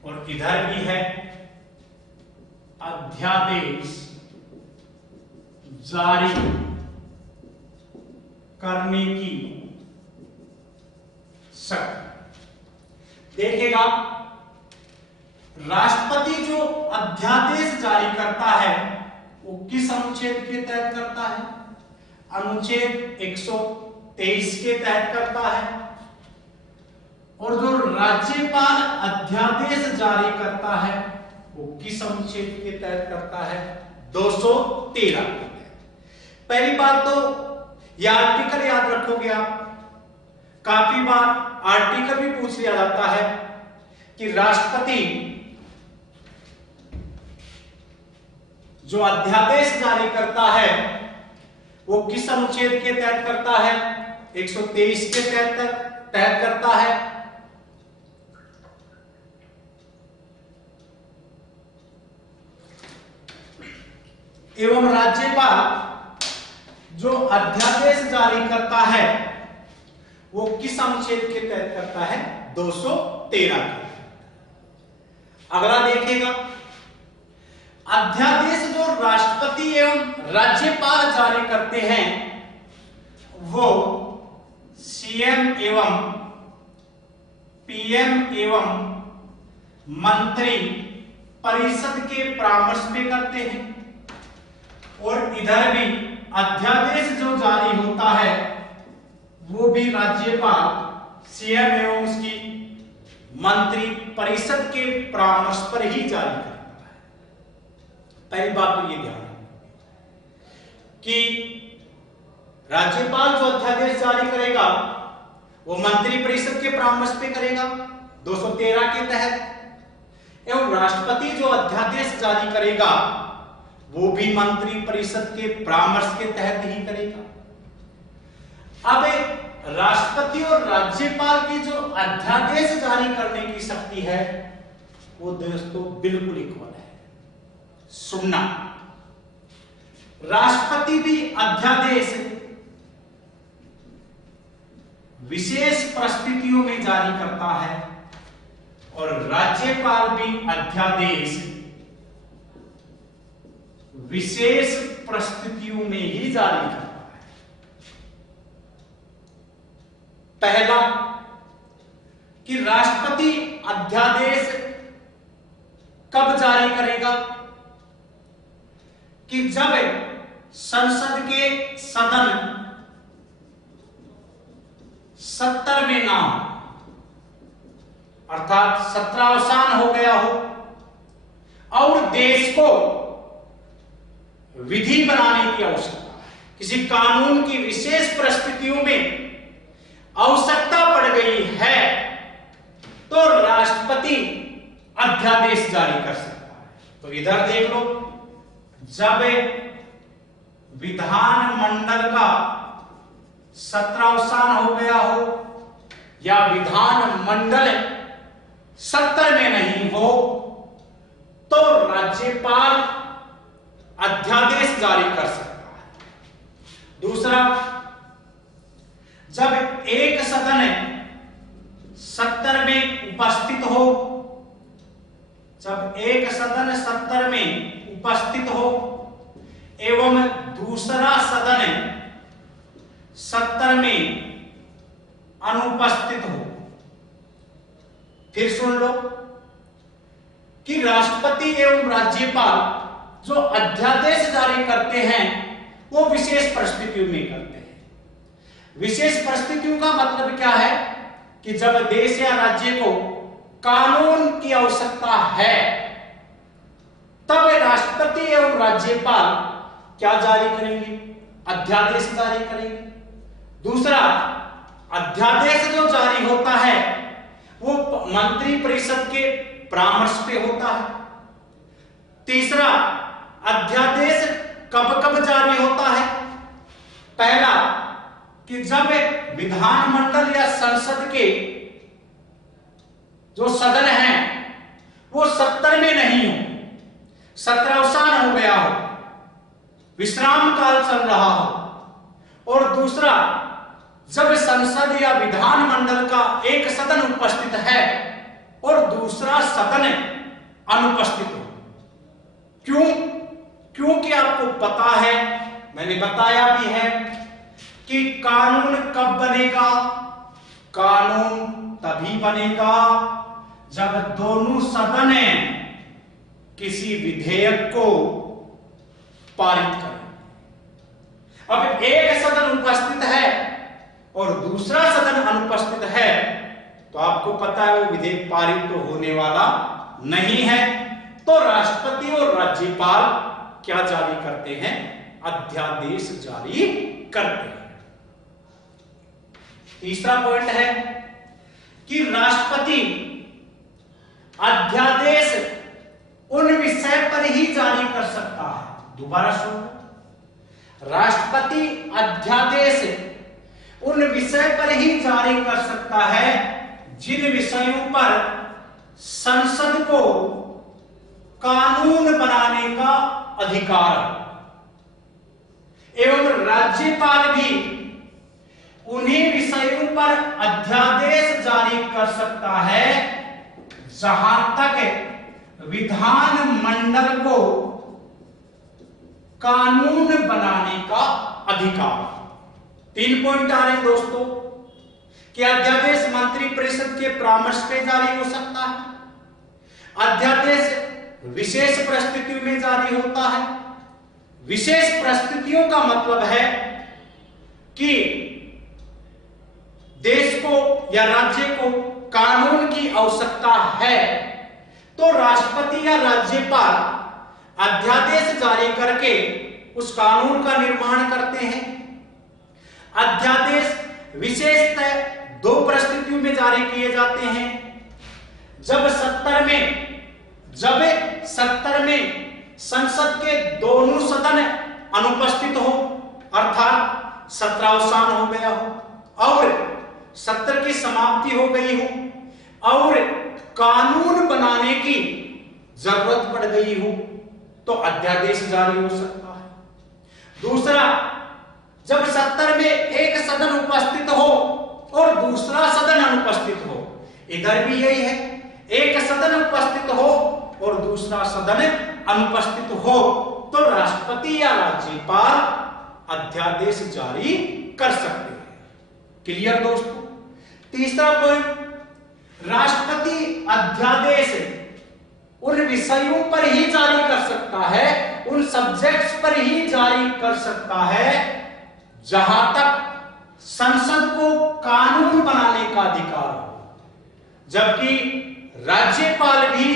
और इधर भी है अध्यादेश जारी करने की शक्ति। देखिएगा, राष्ट्रपति जो अध्यादेश जारी करता है वो किस अनुच्छेद के तहत करता है? अनुच्छेद 123 के तहत करता है। और जो राज्यपाल अध्यादेश जारी करता है वो किस अनुच्छेद के तहत करता है? 213 के तहत। पहली बात तो यह आर्टिकल याद रखोगे आप, काफी बार आर्टिकल भी पूछ लिया जाता है कि राष्ट्रपति जो अध्यादेश जारी करता है वो किस अनुच्छेद के तहत करता है? 123 के तहत करता है। एवं राज्यपाल जो अध्यादेश जारी करता है वो किस अनुच्छेद के तहत करता है? 213 के। अगला देखिएगा, अध्यादेश जो राष्ट्रपति एवं राज्यपाल जारी करते हैं वो सीएम एवं पीएम एवं मंत्री परिषद के परामर्श में करते हैं। और इधर भी अध्यादेश जो जारी होता है वो भी राज्यपाल सीएम एवं उसकी मंत्री परिषद के परामर्श पर ही जारी करता है। पहली बात तो ये ध्यान रखना कि राज्यपाल जो अध्यादेश जारी करेगा वो मंत्री परिषद के परामर्श पे करेगा 213 के तहत, एवं राष्ट्रपति जो अध्यादेश जारी करेगा वो भी मंत्री परिषद के परामर्श के तहत ही करेगा। अब राष्ट्रपति और राज्यपाल की जो अध्यादेश जारी करने की शक्ति है वो दोस्तों बिल्कुल इक्वल है। सुनना, राष्ट्रपति भी अध्यादेश विशेष परिस्थितियों में जारी करता है और राज्यपाल भी अध्यादेश विशेष परिस्थितियों में ही जारी करता है। पहला कि राष्ट्रपति अध्यादेश कब जारी करेगा? कि जब संसद के सदन 70 में ना हो, अर्थात सत्रावसान हो गया हो और देश को विधि बनाने की आवश्यकता है, किसी कानून की विशेष परिस्थितियों में आवश्यकता पड़ गई है, तो राष्ट्रपति अध्यादेश जारी कर सकता है। तो इधर देख लो, जब विधानमंडल का सत्रावसान हो गया हो या विधानमंडल 70 में नहीं हो तो राज्यपाल अध्यादेश जारी कर सकता है। दूसरा, जब एक सदन 70 में उपस्थित हो, जब एक सदन 70 में उपस्थित हो एवं दूसरा सदन 70 में अनुपस्थित हो। फिर सुन लो, कि राष्ट्रपति एवं राज्यपाल जो अध्यादेश जारी करते हैं वो विशेष परिस्थितियों में करते हैं। विशेष परिस्थितियों का मतलब क्या है कि जब देश या राज्य को कानून की आवश्यकता है तब राष्ट्रपति एवं राज्यपाल क्या जारी करेंगे? अध्यादेश जारी करेंगे। दूसरा, अध्यादेश जो जारी होता है वो मंत्री परिषद के परामर्श पे होता है। तीसरा, अध्यादेश कब कब जारी होता है? पहला, कि जब विधानमंडल या संसद के जो सदन है वो सत्र में नहीं हो, सत्रावसान हो गया हो, विश्राम काल चल रहा हो। और दूसरा, जब संसद या विधानमंडल का एक सदन उपस्थित है और दूसरा सदन अनुपस्थित हो। क्यों? क्योंकि आपको पता है, मैंने बताया भी है कि कानून कब बनेगा? कानून तभी बनेगा जब दोनों सदन किसी विधेयक को पारित करें। अब एक सदन उपस्थित है और दूसरा सदन अनुपस्थित है तो आपको पता है वो विधेयक पारित तो होने वाला नहीं है। तो राष्ट्रपति और राज्यपाल क्या जारी करते हैं? अध्यादेश जारी करते हैं। तीसरा पॉइंट है कि राष्ट्रपति अध्यादेश उन विषय पर ही जारी कर सकता है। दोबारा सुनो, राष्ट्रपति अध्यादेश उन विषय पर ही जारी कर सकता है जिन विषयों पर संसद को कानून बनाने का अधिकार एवं राज्यपाल भी उन्हीं विषयों पर अध्यादेश जारी कर सकता है जहां तक विधानमंडल को कानून बनाने का अधिकार। 3 पॉइंट आ रहे हैं दोस्तों कि अध्यादेश मंत्री परिषद के परामर्श पे जारी हो सकता है, अध्यादेश विशेष परिस्थितियों में जारी होता है। विशेष परिस्थितियों का मतलब है कि देश को या राज्य को कानून की आवश्यकता है तो राष्ट्रपति या राज्यपाल अध्यादेश जारी करके उस कानून का निर्माण करते हैं। अध्यादेश विशेषतः 2 परिस्थितियों में जारी किए जाते हैं। जब सत्र में संसद के दोनों सदन अनुपस्थित हो अर्थात सत्रावसान हो गया हो और सत्र की समाप्ति हो गई हो और कानून बनाने की जरूरत पड़ गई हो तो अध्यादेश जारी हो सकता है। दूसरा, जब सत्र में एक सदन उपस्थित हो और दूसरा सदन अनुपस्थित हो, इधर भी यही है, एक सदन उपस्थित हो और दूसरा सदन अनुपस्थित हो तो राष्ट्रपति या राज्यपाल अध्यादेश जारी कर सकते हैं। क्लियर दोस्तों? तीसरा पॉइंट, राष्ट्रपति अध्यादेश उन विषयों पर ही जारी कर सकता है, उन सब्जेक्ट्स पर ही जारी कर सकता है जहां तक संसद को कानून बनाने का अधिकार हो, जबकि राज्यपाल भी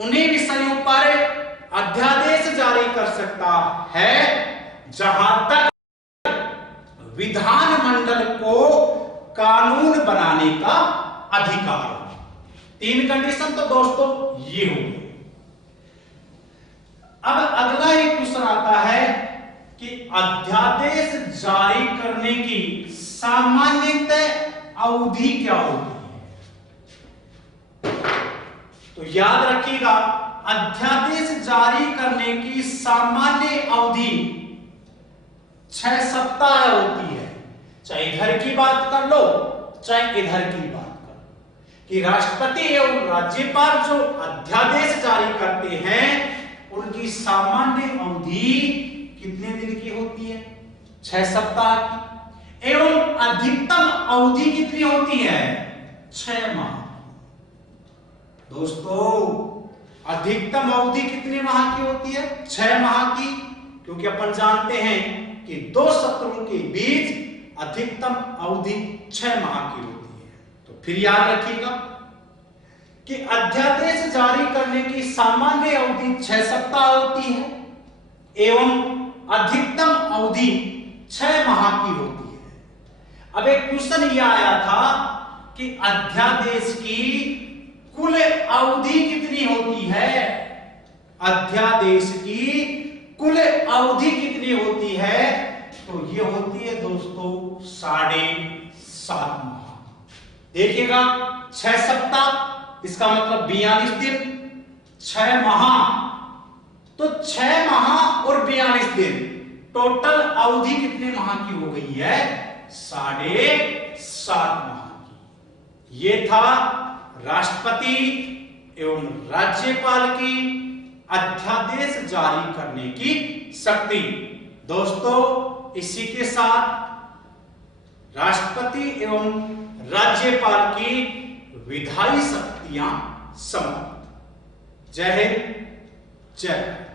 उन्हीं विषयों पर अध्यादेश जारी कर सकता है जहां तक विधानमंडल को कानून बनाने का अधिकार हो। 3 कंडीशन तो दोस्तों ये हो गई। अब अगला एक क्वेश्चन आता है कि अध्यादेश जारी करने की सामान्यतः अवधि क्या होती है? तो याद रखिएगा, अध्यादेश जारी करने की सामान्य अवधि 6 सप्ताह होती है। चाहे इधर की बात कर लो चाहे इधर की बात कर लो कि राष्ट्रपति एवं राज्यपाल जो अध्यादेश जारी करते हैं उनकी सामान्य अवधि कितने दिन की होती है? 6 सप्ताह की। एवं अधिकतम अवधि कितनी होती है? 6 माह। दोस्तों अधिकतम अवधि कितने माह की होती है? 6 माह की, क्योंकि अपन जानते हैं कि दो सत्रों के बीच अधिकतम अवधि 6 माह की होती है। तो फिर याद रखिएगा कि अध्यादेश जारी करने की सामान्य अवधि 6 सप्ताह होती है एवं अधिकतम अवधि 6 माह की होती है। अब एक क्वेश्चन यह आया था कि अध्यादेश की कुल अवधि कितनी होती है? अध्यादेश की कुल अवधि कितनी होती है? तो ये होती है दोस्तों 7.5 माह। देखिएगा 6 सप्ताह, इसका मतलब 42 दिन, 6 माह, तो 6 माह और 42 दिन, टोटल अवधि कितने माह की हो गई है? 7.5 माह की। ये था राष्ट्रपति एवं राज्यपाल की अध्यादेश जारी करने की शक्ति। दोस्तों, इसी के साथ राष्ट्रपति एवं राज्यपाल की विधायी शक्तियां समाप्त। जय हिंद, जय भारत।